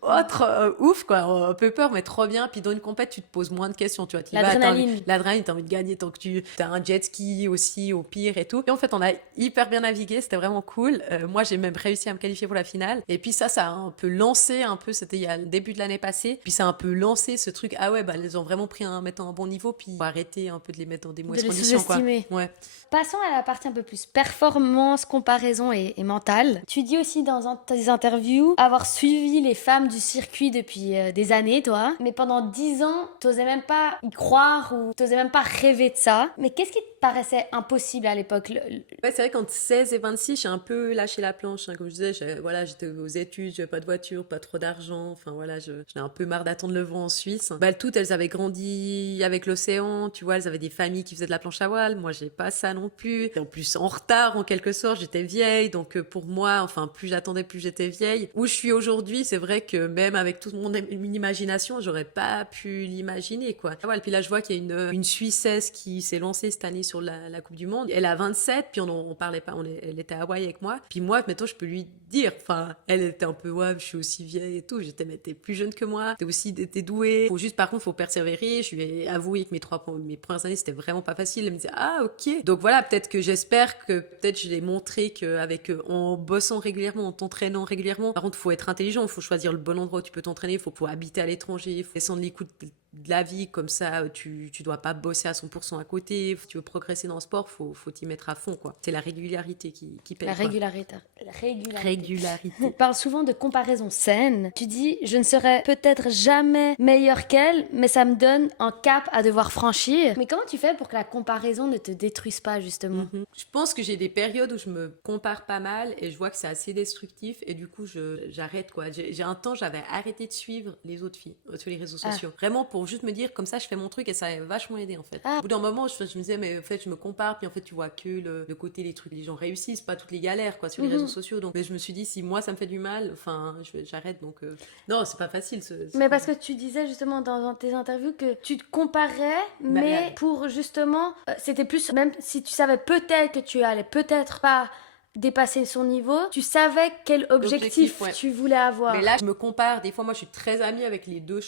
ouf quoi, un peu peur mais trop bien. Puis dans une compète, tu te poses moins de questions, tu vois. L'adrénaline. L'adrénaline, t'as envie de gagner tant que tu as un jet ski aussi au pire et tout. Et en fait, on a hyper bien navigué, c'était vraiment cool. Moi, j'ai même réussi à me qualifier pour la finale. Et puis ça a un peu lancé c'était il y a le début de l'année passée. Puis ça a un peu lancé ce truc, ah ouais, bah elles ont vraiment mettre un bon niveau, puis faut arrêter un peu de les mettre dans des mauvaises les conditions, quoi. sous-estimer. Ouais. Passons à la partie un peu plus performance, comparaison et mentale. Tu dis aussi dans tes interviews avoir suivi les femmes du circuit depuis des années, toi. Mais pendant 10 ans, t'osais même pas y croire ou t'osais même pas rêver de ça. Mais qu'est-ce qui te paraissait impossible à l'époque? Ouais, c'est vrai qu'entre 16 et 26, j'ai un peu lâché la planche, hein. Comme je disais, j'étais aux études, j'avais pas de voiture, pas trop d'argent. Enfin voilà, j'en ai un peu marre d'attendre le vent en Suisse. Bah, toutes, elles avaient grandi avec l'océan, tu vois, elles avaient des familles qui faisaient de la planche à voile. Moi, j'ai pas ça non plus. Et en plus, en retard, en quelque sorte, j'étais vieille. Donc, pour moi, enfin, plus j'attendais, plus j'étais vieille. Où je suis aujourd'hui, c'est vrai que même avec toute mon imagination, j'aurais pas pu l'imaginer, quoi. Ouais, puis là, je vois qu'il y a une Suissesse qui s'est lancée cette année sur la Coupe du Monde. Elle a 27, puis on parlait pas, elle était à Hawaï avec moi. Puis moi, maintenant, je peux lui dire, enfin, elle était un peu, ouais, je suis aussi vieille et tout. J'étais, mais t'es plus jeune que moi, t'es douée. Par contre, faut persévérer. Je lui ai avoué que mes premières années, c'était vraiment pas facile. Elle me disait, ah, ok. Donc voilà, j'espère que je l'ai montré qu'avec, en bossant régulièrement, en t'entraînant régulièrement. Par contre, faut être intelligent, faut choisir le bon endroit où tu peux t'entraîner, faut pouvoir habiter à l'étranger, il faut descendre les coûts de la vie, comme ça, tu dois pas bosser à 100% à côté. Si tu veux progresser dans le sport, faut t'y mettre à fond, quoi. C'est la régularité qui paye. La quoi. régularité. Régularité. On parle souvent de comparaison saine. Tu dis, je ne serai peut-être jamais meilleure qu'elle, mais ça me donne un cap à devoir franchir. Mais comment tu fais pour que la comparaison ne te détruise pas, justement? Je pense que j'ai des périodes où je me compare pas mal et je vois que c'est assez destructif et du coup j'arrête, quoi. J'ai un temps, j'avais arrêté de suivre les autres filles sur les réseaux sociaux. Vraiment pour juste me dire comme ça je fais mon truc et ça a vachement aidé en fait. Au bout d'un moment je me disais mais en fait je me compare puis en fait tu vois que le côté les trucs les gens réussissent, pas toutes les galères, quoi, sur les réseaux sociaux. Donc mais je me suis dit si moi ça me fait du mal, enfin j'arrête. Donc non, c'est pas facile mais parce que tu disais justement dans tes interviews que tu te comparais, mais pour justement c'était plus, même si tu savais peut-être que tu allais peut-être pas dépasser son niveau, tu savais quel objectif ouais. tu voulais avoir. Mais là, je me compare. Des fois, moi, je suis très amie avec les deux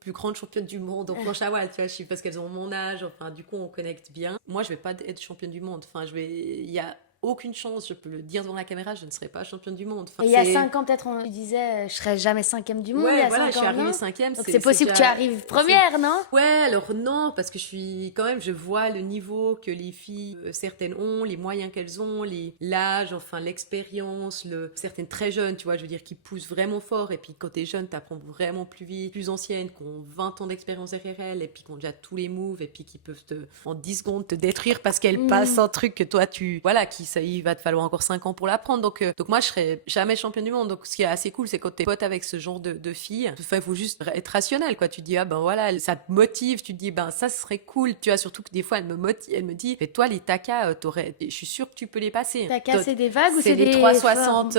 plus grandes championnes du monde en planche à voile, tu vois, parce qu'elles ont mon âge. Enfin, du coup, on connecte bien. Moi, je vais pas être championne du monde. Enfin, il y a aucune chance, je peux le dire devant la caméra, je ne serai pas championne du monde. Enfin, et il y a 5 ans, peut-être, on disait, je serai jamais 5e du monde. Ouais, il y a voilà, 5 je suis ans, arrivée non 5e. Donc c'est possible que tu arrives première, non? Ouais, alors non, parce que je vois le niveau que les filles, certaines ont, les moyens qu'elles ont, l'âge, enfin l'expérience, certaines très jeunes, tu vois, je veux dire, qui poussent vraiment fort, et puis quand t'es jeune, t'apprends vraiment plus vite, plus anciennes, qui ont 20 ans d'expérience derrière elles, et puis qui ont déjà tous les moves, et puis qui peuvent en 10 secondes te détruire parce qu'elles passent un truc que toi, qui il va te falloir encore 5 ans pour l'apprendre. Donc moi, je serai jamais championne du monde. Donc ce qui est assez cool, c'est quand t'es pote avec ce genre de filles, enfin, il faut juste être rationnel, quoi. Tu te dis, ah ben voilà, ça te motive, tu te dis, ben ça serait cool. Tu vois, surtout que des fois, elle me dit, mais toi, les takas, je suis sûre que tu peux les passer. Taka, c'est des vagues ou C'est c'est des des 360,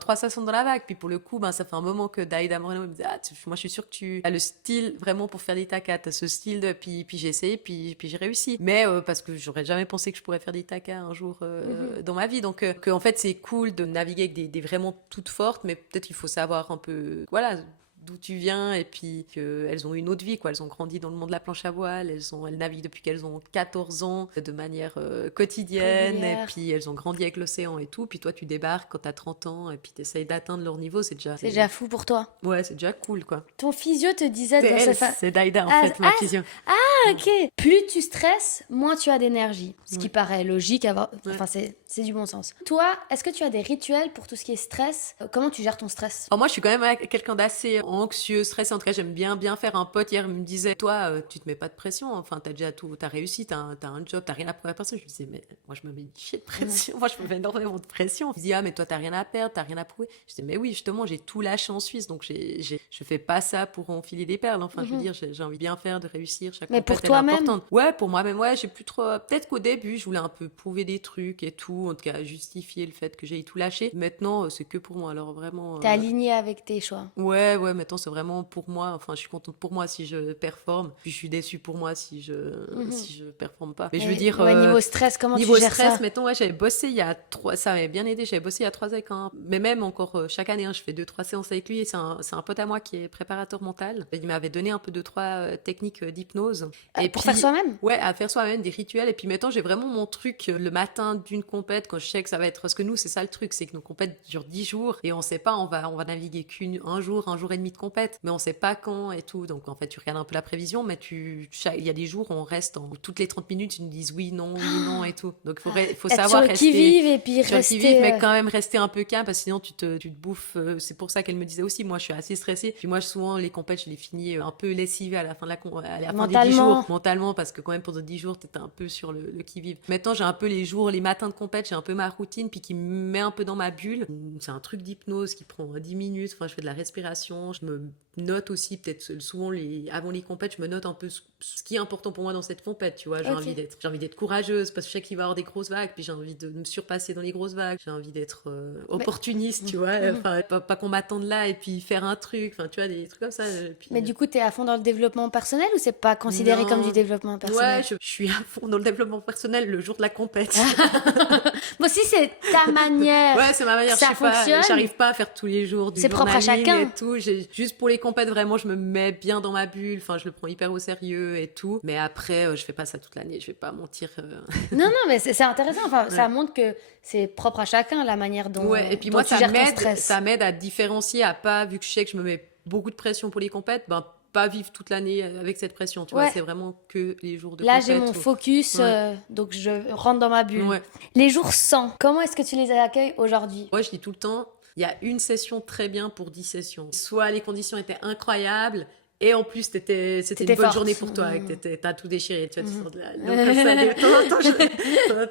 360 dans la vague. Puis pour le coup, ça fait un moment que Daïda Moreno me dit, moi je suis sûre que tu as le style vraiment pour faire des takas. T'as ce style puis j'ai essayé, puis j'ai réussi. Mais parce que j'aurais jamais pensé que je pourrais faire des takas un jour dans ma vie. Donc en fait, c'est cool de naviguer avec des vraiment toutes fortes, mais peut-être qu'il faut savoir un peu, voilà, d'où tu viens, et puis qu'elles ont une autre vie, quoi. Elles ont grandi dans le monde de la planche à voile, elles naviguent depuis qu'elles ont 14 ans de manière quotidienne, Régulière. et puis elles ont grandi avec l'océan et tout. Puis toi, tu débarques quand t'as 30 ans, et puis t'essayes d'atteindre leur niveau, c'est déjà fou pour toi. Ouais, c'est déjà cool, quoi. Ton physio te disait C'est dans elle, sa c'est Daïda, en Ah, fait, ma physio. Ah, ok. Plus tu stresses, moins tu as d'énergie. Ce qui paraît logique, enfin, c'est du bon sens. Toi, est-ce que tu as des rituels pour tout ce qui est stress? Comment tu gères ton stress? Alors moi, je suis quand même quelqu'un d'assez anxieux, stressé. En tout cas, j'aime bien faire. Un pote hier me disait, toi, tu te mets pas de pression. Enfin, t'as déjà tout, t'as réussi, t'as un job, t'as rien à prouver à personne. Je lui disais, mais moi, je me mets une chier de pression. Moi, je me mets énormément de pression. Il me dit, ah, mais toi, t'as rien à perdre, t'as rien à prouver. Je disais, mais oui, justement, j'ai tout lâché en Suisse, donc je fais pas ça pour enfiler des perles. Enfin, je veux dire, j'ai envie de bien faire, de réussir. Chaque Mais pour compète, elle est toi-même? importante. Ouais, pour moi-même, ouais, j'ai plus trop. Peut-être qu'au début, je voulais un peu prouver des trucs et tout, en tout cas, justifier le fait que j'ai tout lâché. Maintenant, c'est que pour moi. Alors vraiment. T'es aligné avec tes choix. Ouais, maintenant c'est vraiment pour moi. Enfin, je suis contente pour moi si je performe, puis je suis déçue pour moi si je performe pas. Mais je veux dire, Ouais, niveau stress, comment niveau tu gères stress, ça? mettons, ouais, j'avais bossé il y a 3, ça m'avait bien aidé. J'avais bossé il y a 3 ans avec mais même encore chaque année, je fais 2-3 séances avec lui. Et c'est un pote à moi qui est préparateur mental. Il m'avait donné un peu 2-3 techniques d'hypnose. Et Pour puis, faire soi-même? Ouais, à faire soi-même des rituels. Et puis maintenant, j'ai vraiment mon truc le matin d'une compète quand je sais que ça va être. Parce que nous, c'est ça le truc, c'est que nos compètes durent 10 jours et on sait pas, on va naviguer qu'un jour et demi de compète, mais on sait pas quand et tout. Donc en fait, tu regardes un peu la prévision, mais il y a des jours où on reste toutes les 30 minutes, ils nous disent oui, non et tout. Donc il faut Être savoir sur le rester qui-vive et puis sur le rester... qui-vive, mais quand même rester un peu calme parce que sinon tu te bouffes. C'est pour ça qu'elle me disait aussi, moi je suis assez stressée. Puis moi souvent les compètes, je les finis un peu lessivées à la fin de à la fin des 10 jours mentalement, parce que quand même pendant 10 jours t'étais un peu sur le qui-vive. Maintenant j'ai un peu les matins de compète, j'ai un peu ma routine puis qui me met un peu dans ma bulle. C'est un truc d'hypnose qui prend 10 minutes. Enfin, je fais de la respiration, je me note aussi peut-être souvent avant les compètes, je me note un peu ce qui est important pour moi dans cette compète, tu vois. J'ai envie d'être courageuse parce que je sais qu'il va y avoir des grosses vagues, puis j'ai envie de me surpasser dans les grosses vagues, j'ai envie d'être opportuniste, tu vois, enfin pas qu'on m'attende là et puis faire un truc, enfin tu vois, des trucs comme ça. Puis, Mais du coup, t'es à fond dans le développement personnel ou c'est pas considéré comme du développement personnel? Ouais, je suis à fond dans le développement personnel le jour de la compète. Bon, si c'est ta manière, ouais, c'est ma manière. ça fonctionne. J'arrive pas à faire tous les jours du C'est propre à journaling chacun. et tout. Juste pour les compètes, vraiment, je me mets bien dans ma bulle. Enfin, je le prends hyper au sérieux et tout. Mais après, je fais pas ça toute l'année. Je vais pas mentir. Non, mais c'est intéressant. Enfin, ça montre que c'est propre à chacun la manière dont, ouais, et puis dont moi, tu gères ton ça stress. m'aide à différencier, à pas, vu que je sais que je me mets beaucoup de pression pour les compètes, ben, pas vivre toute l'année avec cette pression, tu vois, c'est vraiment que les jours de là, compète. j'ai mon focus, donc je rentre dans ma bulle. Ouais. Les jours sans, comment est-ce que tu les accueilles aujourd'hui? Moi, je dis tout le temps, il y a une session très bien pour 10 sessions. Soit les conditions étaient incroyables, et en plus, c'était une bonne forte. journée pour toi, t'as tout déchiré, tu vois, tu sors de là. Donc,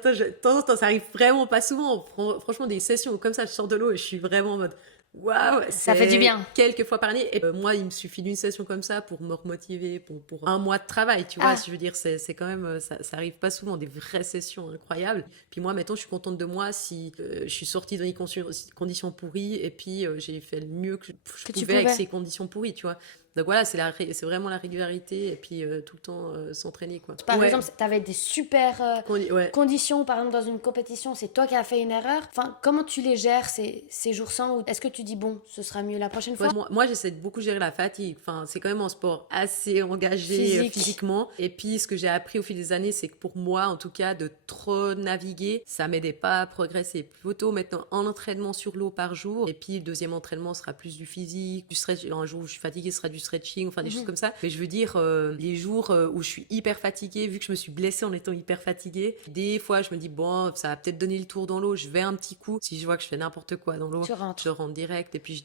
de temps en temps, ça arrive vraiment pas souvent. Franchement, des sessions où comme ça, je sors de l'eau et je suis vraiment en mode... Waouh, ça fait du bien. Quelques fois par année. Et moi, il me suffit d'une session comme ça pour me remotiver pour un mois de travail, tu vois. Je veux dire, c'est quand même, ça arrive pas souvent, des vraies sessions incroyables. Puis moi, maintenant, je suis contente de moi si je suis sortie dans des conditions pourries et puis j'ai fait le mieux que je pouvais avec ces conditions pourries, tu vois. Donc voilà, c'est vraiment la régularité et puis tout le temps s'entraîner, quoi. Par exemple, tu avais des super conditions, par exemple, dans une compétition, c'est toi qui as fait une erreur. Enfin, comment tu les gères ces jours sans? Ou est-ce que tu dis, bon, ce sera mieux la prochaine fois? Moi, j'essaie de beaucoup gérer la fatigue. Enfin, c'est quand même un sport assez engagé physiquement. Et puis, ce que j'ai appris au fil des années, c'est que pour moi, en tout cas, de trop naviguer, ça m'aidait pas à progresser. Plutôt maintenant un entraînement sur l'eau par jour. Et puis, le deuxième entraînement sera plus du physique, du stretch. Un jour où je suis fatiguée, ce sera du stretching, enfin des choses comme ça. Mais je veux dire, les jours où je suis hyper fatiguée, vu que je me suis blessée en étant hyper fatiguée, des fois, je me dis, bon, ça va peut-être donner le tour dans l'eau, je vais un petit coup. Si je vois que je fais n'importe quoi dans l'eau, je rentre direct et puis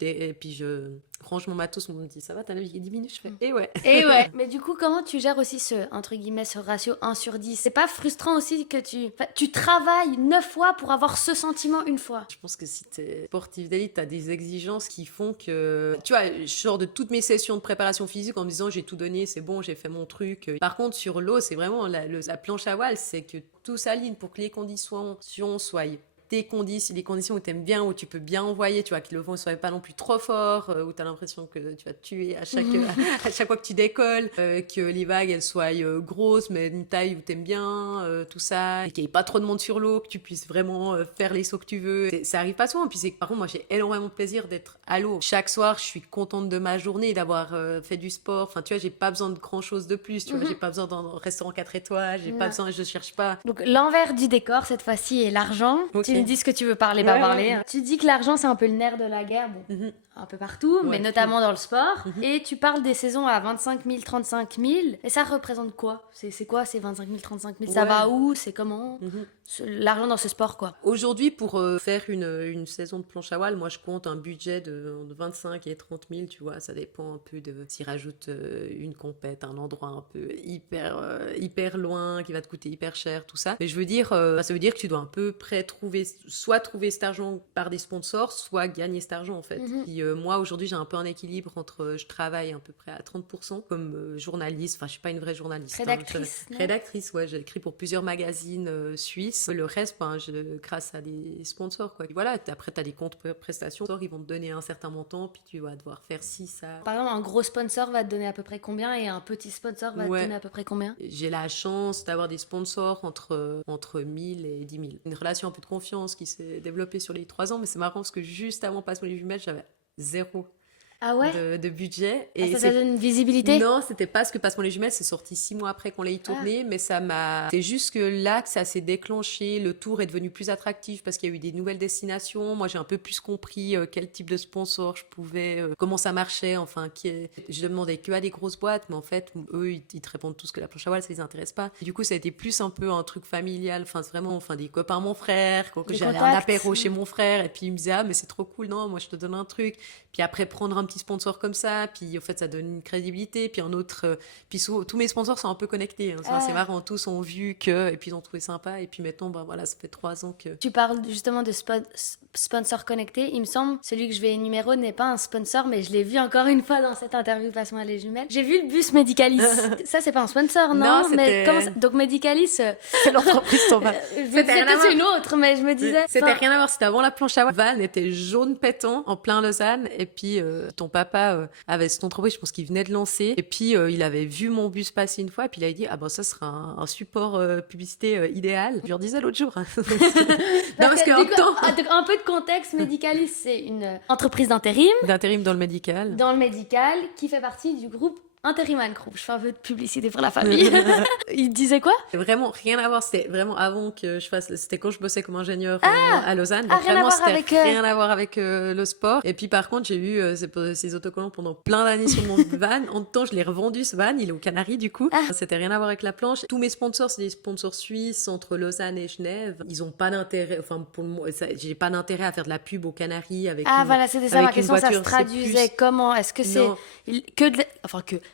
range mon matos, on me dit ça va, t'as navigué 10 minutes, je fais et ouais. Et ouais. Mais du coup, comment tu gères aussi entre guillemets, ce ratio 1/10? C'est pas frustrant aussi que tu travailles 9 fois pour avoir ce sentiment une fois? Je pense que si t'es sportif d'élite, t'as des exigences qui font que, tu vois, je sors de toutes mes sessions de préparation physique en me disant j'ai tout donné, c'est bon, j'ai fait mon truc. Par contre, sur l'eau, c'est vraiment la planche à voile, c'est que tout s'aligne pour que les conditions soient les conditions où tu aimes bien, où tu peux bien envoyer, tu vois, que le vent ne soit pas non plus trop fort, où tu as l'impression que tu vas te tuer à chaque fois que tu décolles, que les vagues elles soient grosses, mais d'une taille où tu aimes bien, tout ça, et qu'il n'y ait pas trop de monde sur l'eau, que tu puisses vraiment faire les sauts que tu veux. Ça arrive pas souvent. Puis par contre, moi j'ai énormément de plaisir d'être à l'eau. Chaque soir, je suis contente de ma journée, d'avoir fait du sport. Enfin, tu vois, j'ai pas besoin de grand chose de plus. Tu vois, j'ai pas besoin d'un restaurant 4 étoiles, j'ai pas besoin, je cherche pas. Donc l'envers du décor cette fois-ci est l'argent. Ok. Tu me dis ce que tu veux parler, pas parler. Tu dis que l'argent c'est un peu le nerf de la guerre, bon, un peu partout, mais notamment dans le sport. Et tu parles des saisons à 25 000, 35 000. Et ça représente quoi? C'est quoi ces 25 000, 35 000? Ça va où? C'est comment? L'argent dans ce sport, quoi. Aujourd'hui, pour faire une saison de planche à voile, moi je compte un budget de 25 et 30 000, tu vois, ça dépend un peu de s'ils rajoutent une compète, un endroit un peu hyper loin, qui va te coûter hyper cher, tout ça. Mais je veux dire, ça veut dire que tu dois un peu près trouver cet argent par des sponsors, soit gagner cet argent en fait. Puis moi aujourd'hui j'ai un peu un équilibre entre, je travaille à peu près à 30% comme journaliste, enfin je suis pas une vraie journaliste. Rédactrice, non? Rédactrice, ouais, j'ai écrit pour plusieurs magazines suisses. Le reste, grâce à des sponsors, quoi. Et voilà, après, tu as des comptes prestations. Ils vont te donner un certain montant, puis tu vas devoir faire ci, ça. Par exemple, un gros sponsor va te donner à peu près combien et un petit sponsor va te donner à peu près combien? J'ai la chance d'avoir des sponsors entre 1000 et 10 000. Une relation un peu de confiance qui s'est développée sur les 3 ans, mais c'est marrant parce que juste avant Passe-moi les jumelles, j'avais 0 Ah ouais? de budget. Et ça donne une visibilité? Non, c'était pas ce que Passe-moi les jumelles, c'est sorti 6 mois après qu'on l'ait tourné, mais c'est juste que là que ça s'est déclenché, le tour est devenu plus attractif parce qu'il y a eu des nouvelles destinations. Moi, j'ai un peu plus compris quel type de sponsor je pouvais, comment ça marchait, enfin, je demandais que à des grosses boîtes, mais en fait, eux, ils te répondent tous que la planche à voile, ça les intéresse pas. Et du coup, ça a été plus un peu un truc familial, enfin, c'est vraiment, des copains, mon frère, que j'allais à un apéro chez mon frère, et puis il me disait, ah, mais c'est trop cool, non, moi, je te donne un truc. Puis après, prendre un petit sponsor comme ça, puis en fait, ça donne une crédibilité, puis un autre, puis tous mes sponsors sont un peu connectés, hein. C'est marrant, tous ont vu et puis ils ont trouvé sympa, et puis maintenant, voilà, ça fait 3 ans que... Tu parles justement de sponsor connecté, il me semble, celui que je vais énumérer n'est pas un sponsor, mais je l'ai vu encore une fois dans cette interview Passe-moi les jumelles. J'ai vu le bus Medicalis. Ça, c'est pas un sponsor, non? Non, mais comment ça... Donc Medicalis, c'est l'entreprise Thomas. C'était une autre, mais je me disais... C'était rien à voir, c'était avant la planche à voile. Van était jaune pétant, en plein Lausanne, et puis ton papa avait cette entreprise, je pense qu'il venait de lancer, et puis il avait vu mon bus passer une fois, et puis il avait dit, ah ben ça sera un support publicité idéal. Je lui redisais l'autre jour. Non, parce qu'en temps... Un peu de contexte, Medicalis, c'est une entreprise d'intérim. D'intérim dans le médical. Dans le médical, qui fait partie du groupe Interiman Group. Je fais un peu de publicité pour la famille. Il disait quoi? Vraiment rien à voir, c'était vraiment avant que je fasse, c'était quand je bossais comme ingénieur à Lausanne. Donc rien à voir avec rien à voir avec le sport. Et puis par contre, j'ai eu ces autocollants pendant plein d'années sur mon van. En même temps, je l'ai revendu ce van, il est aux Canaries du coup. C'était rien à voir avec la planche. Tous mes sponsors, c'est des sponsors suisses entre Lausanne et Genève. Ils ont pas d'intérêt, enfin pour moi, j'ai pas d'intérêt à faire de la pub aux Canaries avec voilà, c'était ça ma question, ça se traduisait comment? Est-ce que c'est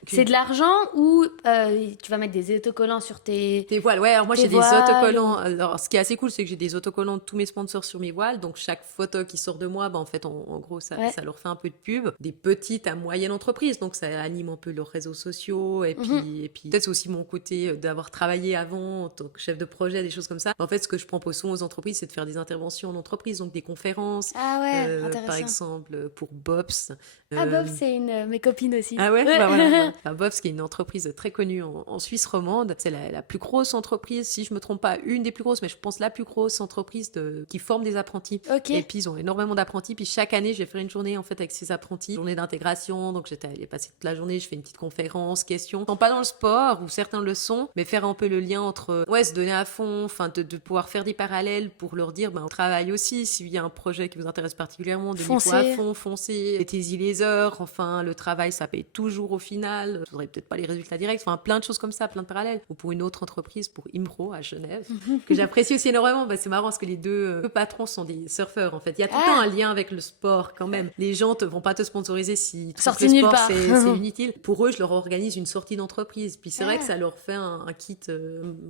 c'est de l'argent ou tu vas mettre des autocollants sur tes voiles? Ouais, alors moi j'ai des voiles, autocollants. Alors ce qui est assez cool, c'est que j'ai des autocollants de tous mes sponsors sur mes voiles. Donc chaque photo qui sort de moi, en fait, en gros, ça leur fait un peu de pub. Des petites à moyennes entreprises, donc ça anime un peu leurs réseaux sociaux. Et puis peut-être c'est aussi mon côté d'avoir travaillé avant en tant que chef de projet, des choses comme ça. En fait, ce que je propose souvent aux entreprises, c'est de faire des interventions en entreprise, donc des conférences. Ah ouais, intéressant. Par exemple, pour Bob's. Bob's, c'est mes copines aussi. Ah ouais, bah voilà. Bob's, qui est une entreprise très connue en Suisse romande. C'est la plus grosse entreprise, si je me trompe pas, une des plus grosses, mais je pense la plus grosse entreprise qui forme des apprentis. Okay. Et puis ils ont énormément d'apprentis. Puis chaque année, je vais faire une journée en fait avec ces apprentis, journée d'intégration. Donc j'étais allée passer toute la journée, je fais une petite conférence, questions. Ils sont pas dans le sport, ou certains le sont, mais faire un peu le lien entre se donner à fond, enfin de pouvoir faire des parallèles pour leur dire, on travaille aussi. S'il y a un projet qui vous intéresse particulièrement, donnez-vous à fond, foncez, mettez-y les heures. Enfin, le travail, ça paye toujours au final. mal, je voudrais peut-être pas les résultats directs, enfin plein de choses comme ça, plein de parallèles. Ou pour une autre entreprise, pour Imro à Genève, que j'apprécie aussi énormément. Bah, c'est marrant parce que les deux patrons sont des surfeurs en fait. Il y a tout le temps un lien avec le sport quand même. Les gens vont pas te sponsoriser si tu Sortie le nulle sport part. c'est inutile. Pour eux, je leur organise une sortie d'entreprise. Puis c'est vrai que ça leur fait un kit.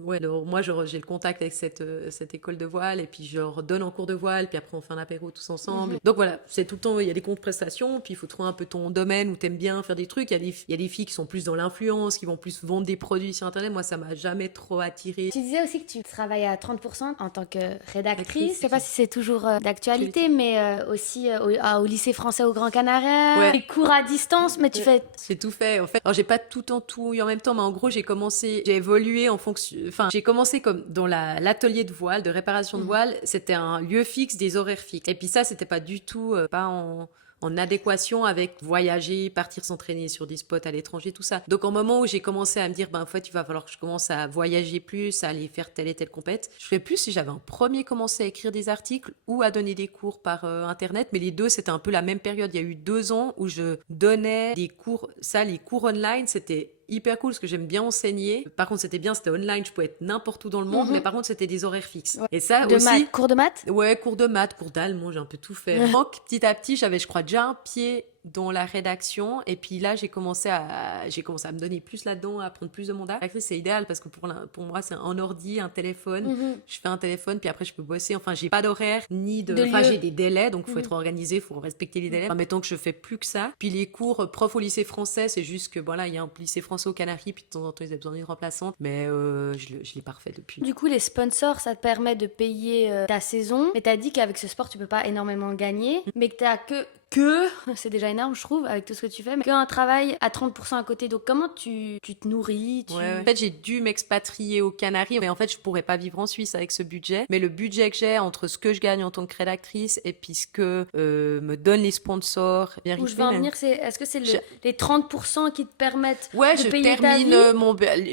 Moi j'ai le contact avec cette école de voile et puis je leur donne en cours de voile. Puis après on fait un apéro tous ensemble. Donc voilà, c'est tout le temps, il y a des comptes prestations. Puis il faut trouver un peu ton domaine où t'aimes bien faire des trucs. Il y a des filles qui sont plus dans l'influence, qui vont plus vendre des produits sur internet. Moi ça m'a jamais trop attiré. Tu disais aussi que tu travailles à 30% en tant que rédactrice. Je sais Actrice. pas si c'est toujours d'actualité, mais aussi au lycée français au Grand Canaria, des cours à distance, mais tu fais... J'ai tout fait en fait. Alors j'ai pas tout eu en même temps, mais en gros j'ai évolué en fonction. Enfin j'ai commencé comme dans l'atelier de voile, de réparation de voile. C'était un lieu fixe, des horaires fixes. Et puis ça c'était pas du tout pas en adéquation avec voyager, partir s'entraîner sur des spots à l'étranger, tout ça. Donc, au moment où j'ai commencé à me dire, en fait, il va falloir que je commence à voyager plus, à aller faire telle et telle compète, je fais plus si j'avais un premier commencé à écrire des articles ou à donner des cours par Internet. Mais les deux, c'était un peu la même période. Il y a eu 2 ans où je donnais des cours. Ça, les cours online, c'était hyper cool parce que j'aime bien enseigner. Par contre, c'était online, je pouvais être n'importe où dans le monde, mais par contre, c'était des horaires fixes. Ouais. Et ça aussi. Cours de maths? Ouais, cours de maths, cours d'allemand, j'ai un peu tout fait. Donc, petit à petit, j'avais, je crois, déjà un pied dans la rédaction et puis là j'ai commencé à me donner plus là-dedans, à prendre plus de mandats. C'est idéal parce que pour moi c'est un ordi, un téléphone, je fais un téléphone puis après je peux bosser, enfin j'ai pas d'horaire ni j'ai des délais donc faut être organisé, faut respecter les délais. Enfin, mettons que je fais plus que ça. Puis les cours prof au lycée français, c'est juste que voilà, il y a un lycée français aux Canaries puis de temps en temps ils ont besoin d'une remplaçante, mais je l'ai pas refait depuis. Du coup les sponsors ça te permet de payer ta saison, mais t'as dit qu'avec ce sport tu peux pas énormément gagner, mais que t'as que c'est déjà énorme je trouve avec tout ce que tu fais, mais qu'un travail à 30% à côté. Donc comment tu te nourris Ouais. En fait j'ai dû m'expatrier aux Canaries, mais en fait je pourrais pas vivre en Suisse avec ce budget, mais le budget que j'ai entre ce que je gagne en tant que rédactrice et puis ce que me donnent les sponsors, où je veux en venir, c'est est-ce que c'est les 30% qui te permettent de payer ta vie?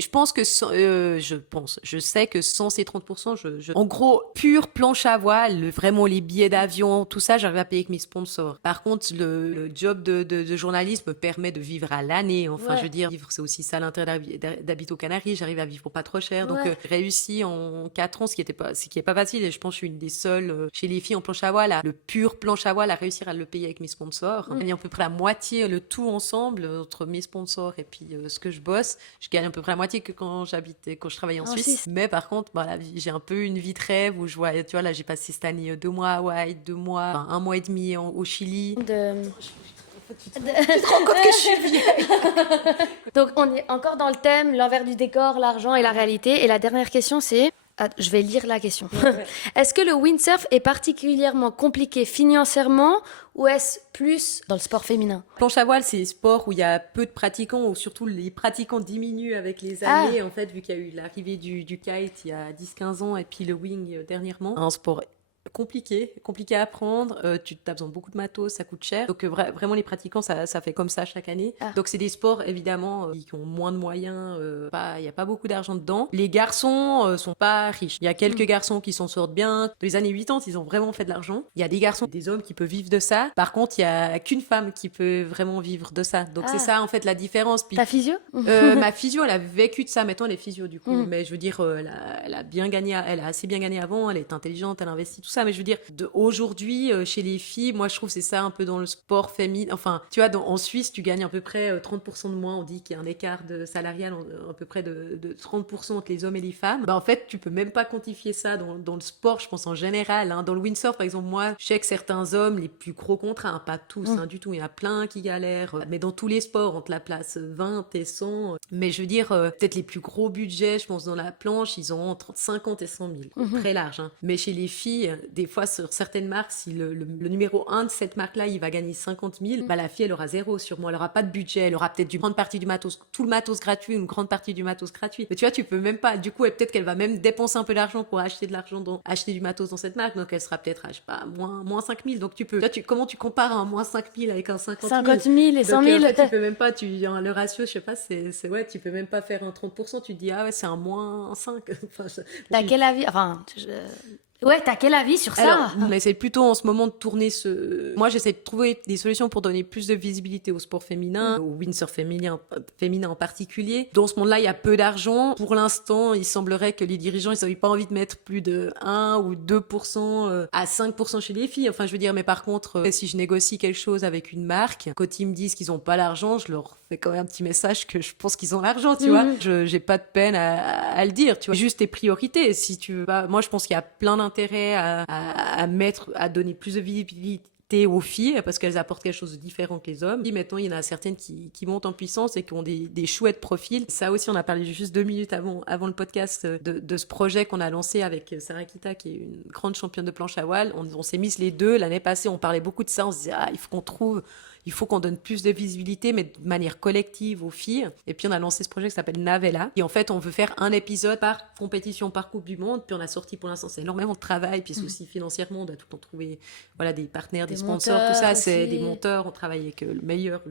Je pense que je sais que sans ces 30%, en gros pure planche à voile, vraiment les billets d'avion, tout ça, j'arrive à payer avec mes sponsors. Par contre, le job de journaliste me permet de vivre à l'année. Enfin, je veux dire, vivre, c'est aussi ça l'intérêt d'habiter aux Canaries. J'arrive à vivre pour pas trop cher. Donc, j'ai réussi en 4 ans, ce qui est pas facile. Et je pense que je suis une des seules chez les filles en planche à voile, le pur planche à voile, à réussir à le payer avec mes sponsors. Je gagne à peu près la moitié, le tout ensemble, entre mes sponsors et puis ce que je bosse. Je gagne à peu près la moitié que quand je travaillais en Suisse. Mais par contre, j'ai un peu une vie de rêve où je vois, tu vois, là, j'ai passé cette année 2 mois à Hawaï, 2 mois, 1 mois et demi au Chili. Tu te rends compte que je suis vieille. Donc on est encore dans le thème, l'envers du décor, l'argent et la réalité. Et la dernière question c'est... je vais lire la question. Est-ce que le windsurf est particulièrement compliqué financièrement ou est-ce plus dans le sport féminin? Planche à voile, c'est des sports où il y a peu de pratiquants, ou surtout les pratiquants diminuent avec les années, en fait, vu qu'il y a eu l'arrivée du kite il y a 10-15 ans et puis le wing dernièrement. Un sport compliqué à apprendre, tu as besoin de beaucoup de matos, ça coûte cher. Donc vraiment les pratiquants, ça fait comme ça chaque année. Donc c'est des sports évidemment qui ont moins de moyens, il y a pas beaucoup d'argent dedans. Les garçons sont pas riches. Il y a quelques garçons qui s'en sortent bien. Dans les années 80, ils ont vraiment fait de l'argent. Il y a des garçons, des hommes qui peuvent vivre de ça. Par contre, il y a qu'une femme qui peut vraiment vivre de ça. Donc c'est ça en fait la différence. Puis, ta physio? Ma physio, elle a vécu de ça. Maintenant, elle est physio du coup. Mais je veux dire, elle a bien gagné, elle a assez bien gagné avant. Elle est intelligente, elle investit tout ça. Mais je veux dire, aujourd'hui, chez les filles, moi je trouve que c'est ça un peu dans le sport féminin. Enfin, tu vois, en Suisse, tu gagnes à peu près 30% de moins. On dit qu'il y a un écart salarial à peu près de 30% entre les hommes et les femmes. En fait, tu peux même pas quantifier ça dans le sport, je pense en général. Dans le windsurf, par exemple, moi, je sais que certains hommes, les plus gros contrats, pas tous du tout, il y en a plein qui galèrent. Mais dans tous les sports, entre la place 20 et 100. Mais je veux dire, peut-être les plus gros budgets, je pense, dans la planche, ils ont entre 50 et 100 000. Très large. Mais chez les filles, des fois, sur certaines marques, si le numéro 1 de cette marque-là, il va gagner 50 000, la fille, elle aura 0 sûrement. Elle aura pas de budget, elle aura peut-être une grande partie du matos, tout le matos gratuit, une grande partie du matos gratuit. Mais tu vois, tu peux même pas. Du coup, peut-être qu'elle va même dépenser un peu d'argent pour acheter du matos dans cette marque. Donc, elle sera peut-être, je sais pas, moins 5 000. Donc, comment tu compares un moins 5 000 avec un 50 000? 50 000 et 100 000. Donc, en fait, tu peux même pas, le ratio, je sais pas, tu peux même pas faire un 30%. Tu te dis, c'est un moins 5. T'as quel avis? Enfin, Ouais, t'as quel avis sur ça? Alors, on essaie plutôt en ce moment de tourner Moi, j'essaie de trouver des solutions pour donner plus de visibilité au sport féminin, au windsurf féminin en particulier. Dans ce monde-là, il y a peu d'argent. Pour l'instant, il semblerait que les dirigeants, ils n'avaient pas envie de mettre plus de 1 ou 2% à 5% chez les filles. Enfin, je veux dire, mais par contre, si je négocie quelque chose avec une marque, quand ils me disent qu'ils n'ont pas l'argent, je leur fais quand même un petit message que je pense qu'ils ont l'argent, tu vois. J'ai pas de peine à le dire, tu vois. Juste tes priorités. Si tu veux pas... Moi, je pense qu'il y a plein d'intérêt à donner plus de visibilité aux filles parce qu'elles apportent quelque chose de différent que les hommes. Et maintenant, il y en a certaines qui montent en puissance et qui ont des chouettes profils. Ça aussi, on a parlé juste 2 minutes avant le podcast de ce projet qu'on a lancé avec Sarah Kita, qui est une grande championne de planche à voile. On s'est mis les deux. L'année passée, on parlait beaucoup de ça. On se disait, il faut qu'on donne plus de visibilité, mais de manière collective aux filles. Et puis, on a lancé ce projet qui s'appelle Navella. Et en fait, on veut faire un épisode par compétition, par Coupe du Monde. Puis, on a sorti, pour l'instant, c'est énormément de travail. Puis, c'est aussi financièrement, on doit tout le temps trouver des partenaires, des sponsors, tout ça. C'est aussi. des monteurs. On travaille avec le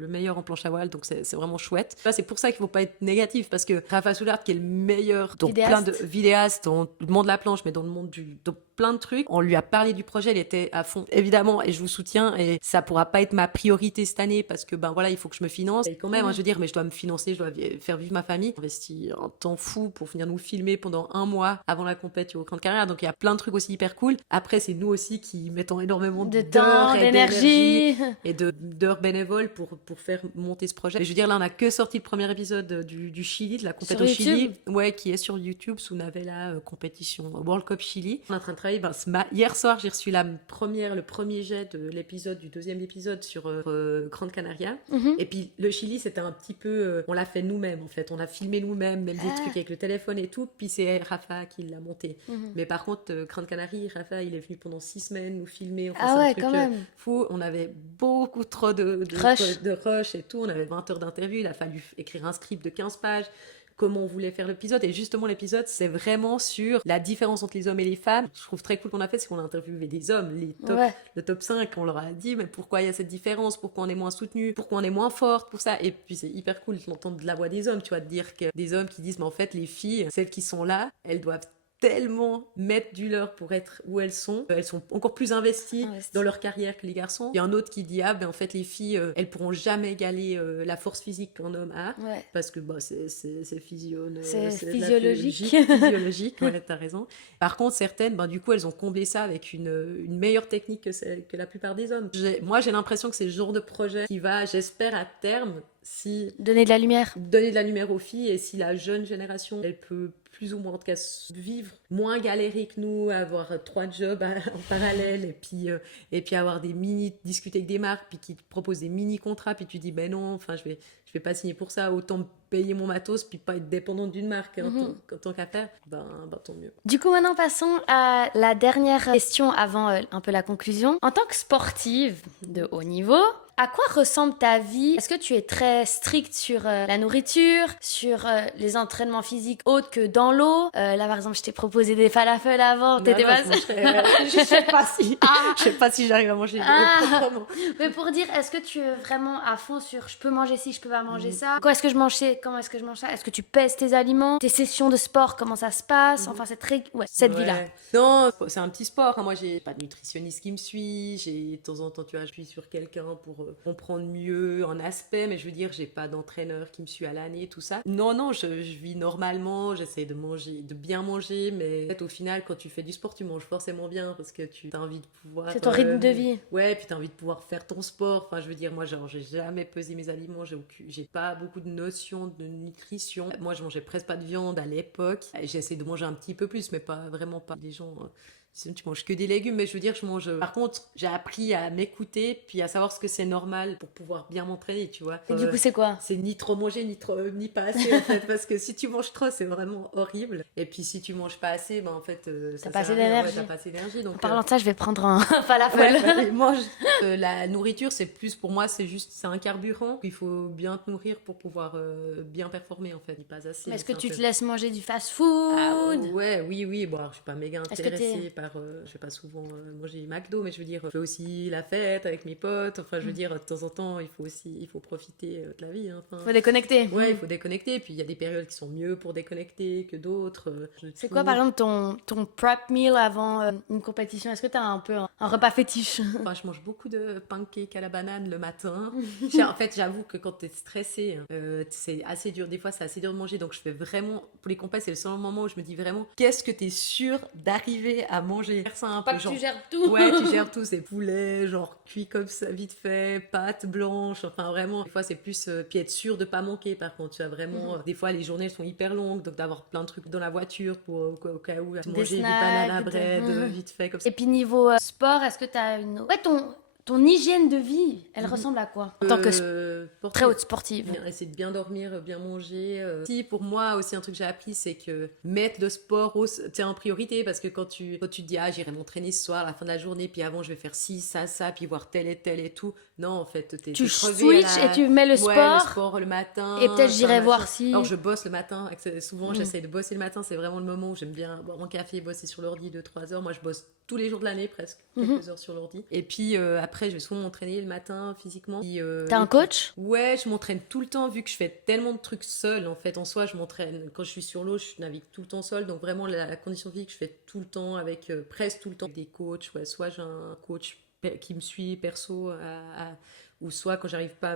meilleur en planche à voile. Donc, c'est vraiment chouette. Là, c'est pour ça qu'il ne faut pas être négatif. Parce que Rafa Soulard, qui est le meilleur dans plein de vidéastes, dans le monde de la planche, mais dans le monde dans plein de trucs, on lui a parlé du projet. Il était à fond, évidemment, et je vous soutiens. Et ça pourra pas être ma priorité cette année parce que il faut que je me finance. Et quand même, je veux dire, mais je dois me financer, je dois faire vivre ma famille. J'ai investi un temps fou pour venir nous filmer pendant 1 mois avant la compète au Grande Carrière. Donc il y a plein de trucs aussi hyper cool. Après, c'est nous aussi qui mettons énormément de temps, d'énergie et d'heures bénévoles pour faire monter ce projet. Et je veux dire, là, on a que sorti le premier épisode du Chili, de la compète au Chili, qui est sur YouTube sous Navella compétition World Cup Chili. On est en train de travailler. Hier soir, j'ai reçu le premier jet de l'épisode du 2e épisode sur Grande Canaria. Et puis le Chili, c'était un petit peu on l'a fait nous-mêmes en fait, on a filmé nous-mêmes, même des trucs avec le téléphone et tout, puis c'est Rafa qui l'a monté. Mais par contre Grande Canarie, Rafa il est venu pendant 6 semaines nous filmer, c'est un truc quand même fou. On avait beaucoup trop de rush et tout, on avait 20 heures d'interview, il a fallu écrire un script de 15 pages, comment on voulait faire l'épisode. Et justement, l'épisode, c'est vraiment sur la différence entre les hommes et les femmes. Je trouve très cool qu'on a fait, c'est qu'on a interviewé des hommes, le top 5, on leur a dit, mais pourquoi il y a cette différence, pourquoi on est moins soutenu, pourquoi on est moins forte, pour ça. Et puis, c'est hyper cool d'entendre de la voix des hommes, tu vois, de dire que des hommes qui disent, mais en fait, les filles, celles qui sont là, elles doivent tellement mettre du leur pour être où elles sont encore plus investies dans leur carrière que les garçons. Il y a un autre qui dit en fait les filles elles pourront jamais égaler la force physique qu'un homme a parce que c'est physiologique, ouais, t'as raison. Par contre certaines du coup elles ont comblé ça avec une meilleure technique que la plupart des hommes. Moi j'ai l'impression que c'est le genre de projet qui va, j'espère à terme, donner de la lumière aux filles, et si la jeune génération elle peut plus ou moins en tout cas vivre moins galérer que nous, avoir 3 jobs en parallèle et puis avoir discuter avec des marques puis qui te proposent des mini contrats, puis tu dis non, enfin je vais pas signer pour ça, autant payer mon matos puis pas être dépendante d'une marque en tant qu'à faire, tant mieux. Du coup maintenant passons à la dernière question avant un peu la conclusion. En tant que sportive de haut niveau, à quoi ressemble ta vie? Est-ce que tu es très stricte sur la nourriture, sur les entraînements physiques autres que dans l'eau? Là, par exemple, je t'ai proposé des falafels avant. T'étais pas... Je sais pas si j'arrive à manger proprement. Mais pour dire, est-ce que tu es vraiment à fond sur je peux manger ci, je peux pas manger ça? Comment est-ce que je mange ça? Est-ce que tu pèses tes aliments? Tes sessions de sport, comment ça se passe? Enfin, cette vie-là. Non, c'est un petit sport. Moi, j'ai pas de nutritionniste qui me suit. De temps en temps, tu vois, je suis sur quelqu'un pour comprendre mieux un aspect, mais je veux dire, j'ai pas d'entraîneur qui me suit à l'année, tout ça. Non, je vis normalement, j'essaie de bien manger, mais en fait, au final, quand tu fais du sport, tu manges forcément bien parce que tu as envie de pouvoir... C'est ton rythme de vie. Ouais, puis t'as envie de pouvoir faire ton sport. Enfin, je veux dire, moi, j'ai jamais pesé mes aliments, j'ai pas beaucoup de notions de nutrition. Moi, je mangeais presque pas de viande à l'époque. J'essaie de manger un petit peu plus, mais vraiment pas. Les gens... tu manges que des légumes, mais je veux dire, je mange... Par contre, j'ai appris à m'écouter, puis à savoir ce que c'est normal pour pouvoir bien m'entraîner, tu vois. Et du coup, c'est quoi? C'est ni trop manger, ni pas assez, en fait, parce que si tu manges trop, c'est vraiment horrible. Et puis, si tu manges pas assez, en fait, t'as pas assez d'énergie. T'as pas assez d'énergie. Donc, en parlant de ça, je vais prendre un falafel. La nourriture, c'est plus, pour moi, c'est un carburant. Il faut bien bien te nourrir pour pouvoir bien performer en fait. Pas assez. Mais est-ce que c'est un tu peu- te laisses manger du fast-food? Oui. Bon, alors, je suis pas méga Est-ce que intéressée par. Je vais pas souvent manger du McDo, mais je veux dire, je fais aussi la fête avec mes potes. Enfin, je veux dire, de temps en temps, il faut profiter de la vie. Hein. Enfin, Faut déconnecter. ouais, il faut déconnecter. Puis il y a des périodes qui sont mieux pour déconnecter que d'autres. C'est quoi, par exemple, ton prep meal avant une compétition? Est-ce que t'as un peu un repas fétiche? Enfin, je mange beaucoup de pancakes à la banane le matin. En fait, j'avoue que quand t'es stressé, c'est assez dur. Des fois, c'est assez dur de manger. Donc, je fais vraiment, pour les compètes, c'est le seul moment où je me dis vraiment, qu'est-ce que t'es sûr d'arriver à manger? Faire ça un peu, Pas que genre, tu gères tout. ouais, tu gères tout. C'est poulet, genre cuit comme ça, vite fait, pâtes blanches. Enfin, vraiment, des fois, c'est plus. Puis être sûr de pas manquer, par contre. Tu as vraiment. Des fois, les journées sont hyper longues. Donc, d'avoir plein de trucs dans la voiture pour, au cas où, manger du snacks, banana bread, vite fait, comme ça. Et puis niveau sport, est-ce que t'as une... Ouais, ton hygiène de vie, elle ressemble à quoi? En tant que très haute sportive. Essayer de bien dormir, bien manger. Si, pour moi aussi, un truc que j'ai appris, c'est que mettre le sport en priorité, parce que quand tu te dis, ah, j'irai m'entraîner ce soir à la fin de la journée, puis avant, je vais faire ci, ça, puis voir tel et tout. Non, en fait, t'es Tu crevé switches et tu mets le Ouais, sport. le sport le matin. Et peut-être j'irai voir si... Alors, je bosse le matin. Souvent, j'essaye de bosser le matin. C'est vraiment le moment où j'aime bien boire mon café, bosser sur l'ordi 2-3 heures. Moi, je bosse tous les jours de l'année, presque. Quelques heures sur l'ordi. Et puis, après, je vais souvent m'entraîner le matin, physiquement. T'as un coach? Ouais, je m'entraîne tout le temps, vu que je fais tellement de trucs seule. En fait, en soi, je m'entraîne. Quand je suis sur l'eau, je navigue tout le temps seule. Donc, vraiment, la condition physique, je fais tout le temps avec presque tout le temps des coachs. Ouais, soit j'ai un coach qui me suit perso ou soit quand j'arrive pas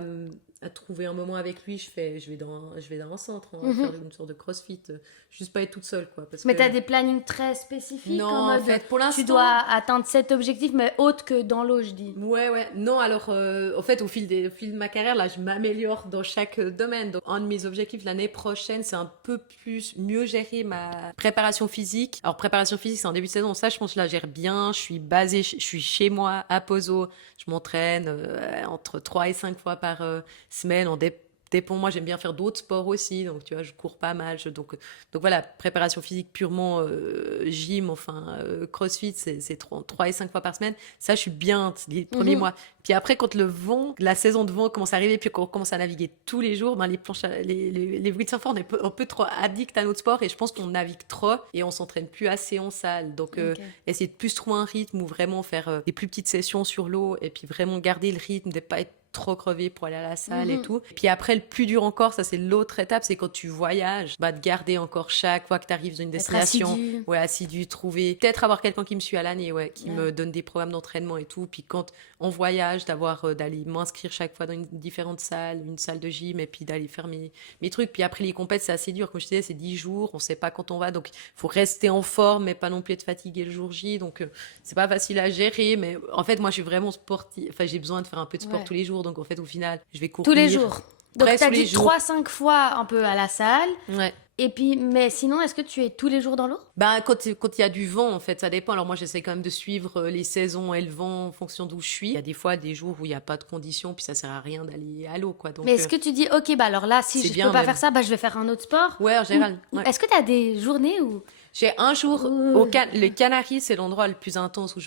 à trouver un moment avec lui, je vais dans un centre, faire une sorte de crossfit, juste pas être toute seule, quoi. Mais t'as des plannings très spécifiques? Non, en mode, en fait, pour l'instant... Tu dois atteindre cet objectif, mais autre que dans l'eau, je dis. Ouais. Non, alors, en fait, au fil de ma carrière, là, je m'améliore dans chaque domaine. Donc, un de mes objectifs l'année prochaine, c'est un peu mieux gérer ma préparation physique. Alors, préparation physique, c'est en début de saison. Ça, je pense que je la gère bien. Je suis chez moi, à Pozo. Je m'entraîne entre 3 et 5 fois par semaine. Dépend, moi j'aime bien faire d'autres sports aussi, donc tu vois, je cours pas mal. Donc voilà, préparation physique purement gym, crossfit, c'est 3 et 5 fois par semaine. Ça, je suis bien les premiers mois. Puis après, quand la saison de vent commence à arriver, puis qu'on commence à naviguer tous les jours, les planches, les bruits de surf, on est un peu trop addict à notre sport et je pense qu'on navigue trop et on s'entraîne plus assez en salle. Donc essayer de plus trouver un rythme ou vraiment faire des plus petites sessions sur l'eau et puis vraiment garder le rythme, de pas être trop crevé pour aller à la salle et tout. Et puis après, le plus dur encore, ça c'est l'autre étape, c'est quand tu voyages, de garder encore chaque fois que tu arrives dans une destination, assidu, trouver, peut-être avoir quelqu'un qui me suit à l'année, qui me donne des programmes d'entraînement et tout. Puis quand on voyage, d'aller m'inscrire chaque fois dans une différente salle, une salle de gym, et puis d'aller faire mes trucs. Puis après les compètes, c'est assez dur, comme je te disais, c'est 10 jours, on sait pas quand on va, donc il faut rester en forme, mais pas non plus être fatigué le jour J, donc c'est pas facile à gérer, mais en fait moi je suis vraiment sportive, j'ai besoin de faire un peu de sport tous les jours. Donc, en fait, au final, je vais courir. Tous les jours. Donc, Presque t'as tous les dit jours. 3-5 fois un peu à la salle. Ouais. Et puis, mais sinon, est-ce que tu es tous les jours dans l'eau? Quand il y a du vent, en fait, ça dépend. Alors, moi, j'essaie quand même de suivre les saisons et le vent en fonction d'où je suis. Il y a des fois des jours où il n'y a pas de conditions, puis ça sert à rien d'aller à l'eau, quoi. Donc, mais est-ce que tu dis, ok, alors là, si je peux pas faire ça, je vais faire un autre sport? Ouais, en général. Ouais. Est-ce que tu as des journées où... J'ai un jour, les Canaries, c'est l'endroit le plus intense où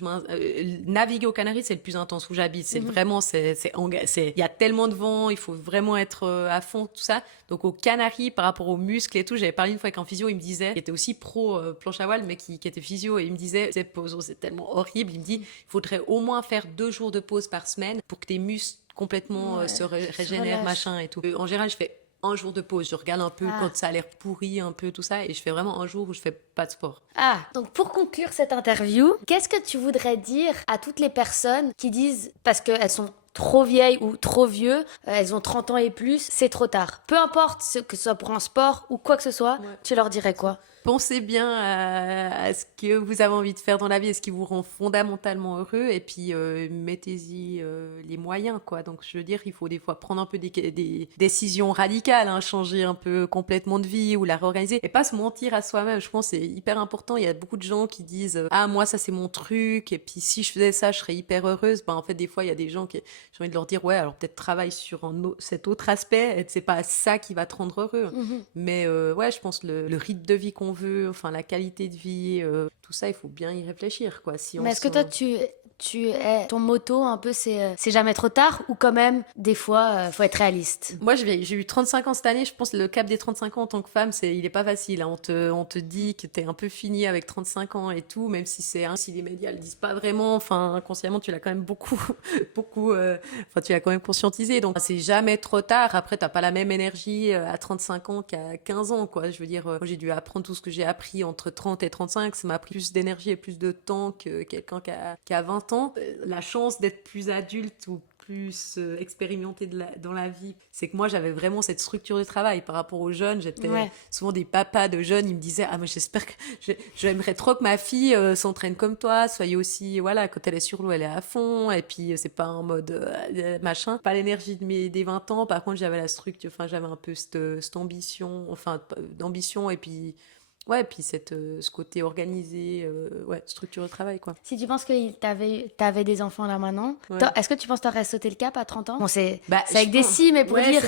naviguer aux Canaries, c'est le plus intense où j'habite. C'est vraiment, il y a tellement de vent, il faut vraiment être à fond, tout ça. Donc, aux Canaries, par rapport aux muscles et tout, j'avais parlé une fois avec un physio, il me disait, qui était aussi pro planche à voile, mais qui était physio, et il me disait, c'est tellement horrible. Il me dit, il faudrait au moins faire 2 jours de pause par semaine pour que tes muscles complètement se régénèrent, machin et tout. En général, je fais un jour de pause, je regarde un peu quand ça a l'air pourri, un peu tout ça, et je fais vraiment un jour où je fais pas de sport. Donc pour conclure cette interview, qu'est-ce que tu voudrais dire à toutes les personnes qui disent, parce qu'elles sont trop vieilles ou trop vieux, elles ont 30 ans et plus, c'est trop tard. Peu importe que ce soit pour un sport ou quoi que ce soit, tu leur dirais quoi? Pensez bien à ce que vous avez envie de faire dans la vie et ce qui vous rend fondamentalement heureux, et puis mettez-y les moyens, quoi. Donc je veux dire, il faut des fois prendre un peu des décisions radicales, changer un peu complètement de vie ou la réorganiser, et pas se mentir à soi-même. Je pense que c'est hyper important. Il y a beaucoup de gens qui disent moi ça c'est mon truc, et puis si je faisais ça je serais hyper heureuse. En fait des fois il y a des gens qui, j'ai envie de leur dire alors peut-être travaille sur cet autre aspect, et c'est pas ça qui va te rendre heureux. Mais je pense que le rythme de vie qu'on veut, la qualité de vie, tout ça, il faut bien y réfléchir, quoi. Mais est-ce que toi, ton motto un peu, c'est jamais trop tard, ou quand même, des fois, faut être réaliste? Moi, j'ai eu 35 ans cette année. Je pense que le cap des 35 ans en tant que femme, il est pas facile, hein. On te dit que t'es un peu fini avec 35 ans et tout, même si si les médias le disent pas vraiment. Enfin, inconsciemment, tu l'as quand même beaucoup, tu l'as quand même conscientisé. Donc, c'est jamais trop tard. Après, t'as pas la même énergie à 35 ans qu'à 15 ans, quoi. Je veux dire, moi, j'ai dû apprendre tout ce que j'ai appris entre 30 et 35. Ça m'a pris plus d'énergie et plus de temps que quelqu'un qui a 20 ans. La chance d'être plus adulte ou plus expérimentée dans la vie, c'est que moi j'avais vraiment cette structure de travail par rapport aux jeunes. J'étais souvent des papas de jeunes, ils me disaient moi j'espère que j'aimerais trop que ma fille s'entraîne comme toi, soyez aussi, voilà, quand elle est sur l'eau elle est à fond, et puis c'est pas en mode machin, pas l'énergie des 20 ans. Par contre j'avais la structure, enfin j'avais un peu cette ambition, d'ambition, et puis puis ce côté organisé, structure de travail, quoi. Si tu penses que t'avais des enfants là maintenant, est-ce que tu penses que t'aurais sauté le cap à 30 ans? Bon, c'est avec des si, mais pour dire...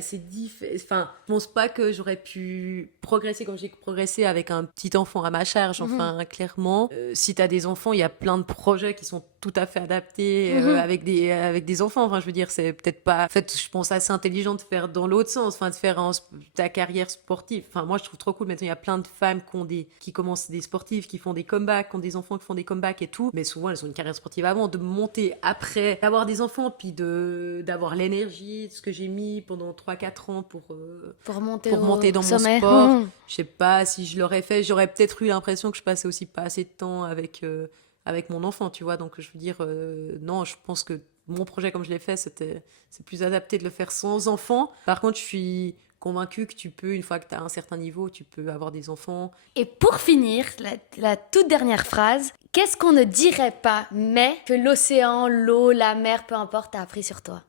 c'est différent. Enfin, je pense pas que j'aurais pu progresser comme j'ai progressé avec un petit enfant à ma charge. Enfin, clairement, si t'as des enfants, il y a plein de projets qui sont tout à fait adaptés avec des enfants. Enfin, je veux dire, c'est peut-être pas... En fait, je pense assez intelligent de faire dans l'autre sens, enfin, de faire ta carrière sportive. Enfin, moi, je trouve trop cool. Maintenant, il y a plein de femmes qui commencent des sportives, qui font des comebacks, qui ont des enfants qui font des comebacks et tout, mais souvent elles ont une carrière sportive avant, de monter après, d'avoir des enfants, puis d'avoir l'énergie, ce que j'ai mis pendant 3-4 ans pour monter dans mon sommet. sport. Je sais pas si je l'aurais fait, j'aurais peut-être eu l'impression que je passais aussi pas assez de temps avec mon enfant, tu vois. Donc je veux dire, non, je pense que mon projet comme je l'ai fait, c'est plus adapté de le faire sans enfant. Par contre, je suis convaincue que tu peux, une fois que tu as un certain niveau, tu peux avoir des enfants. Et pour finir, la toute dernière phrase, qu'est-ce qu'on ne dirait pas, mais que l'océan, l'eau, la mer, peu importe, a appris sur toi?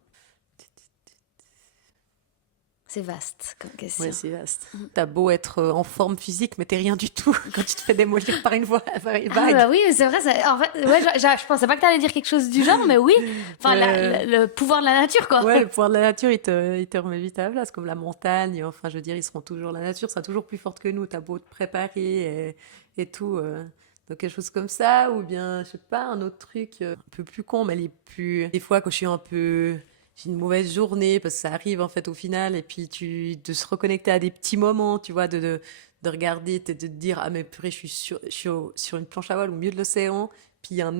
C'est vaste comme question. Ouais, c'est vaste. T'as beau être en forme physique, mais t'es rien du tout quand tu te fais démolir par une vague. Bah oui, c'est vrai. En fait, je pensais pas que t'allais dire quelque chose du genre, mais oui. Enfin, le pouvoir de la nature, quoi. Ouais, le pouvoir de la nature, il te remet vite à la place, comme la montagne. Enfin, je veux dire, la nature sera toujours plus forte que nous. T'as beau te préparer et tout. Donc quelque chose comme ça, ou bien, je sais pas, un autre truc un peu plus con, mais des fois, quand je suis j'ai une mauvaise journée, parce que ça arrive en fait au final, et puis de se reconnecter à des petits moments, tu vois, de regarder, de te dire mais purée, je suis sur une planche à voile au milieu de l'océan, puis il y a un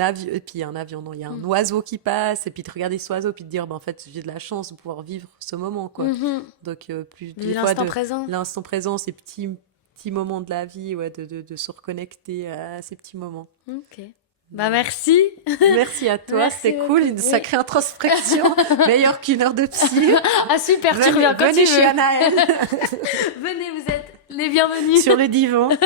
avion, non, il y a un oiseau qui passe, et puis de regarder cet oiseau, puis de dire en fait j'ai de la chance de pouvoir vivre ce moment, quoi. Donc plus des fois l'instant présent, ces petits moments de la vie, de se reconnecter à ces petits moments. Ok. Bah merci. Merci à toi, c'était cool, une sacrée introspection, meilleure qu'une heure de psy. Ah super, tu reviens quand tu veux. Venez chez Anaëlle. Venez, vous êtes les bienvenus. Sur le divan.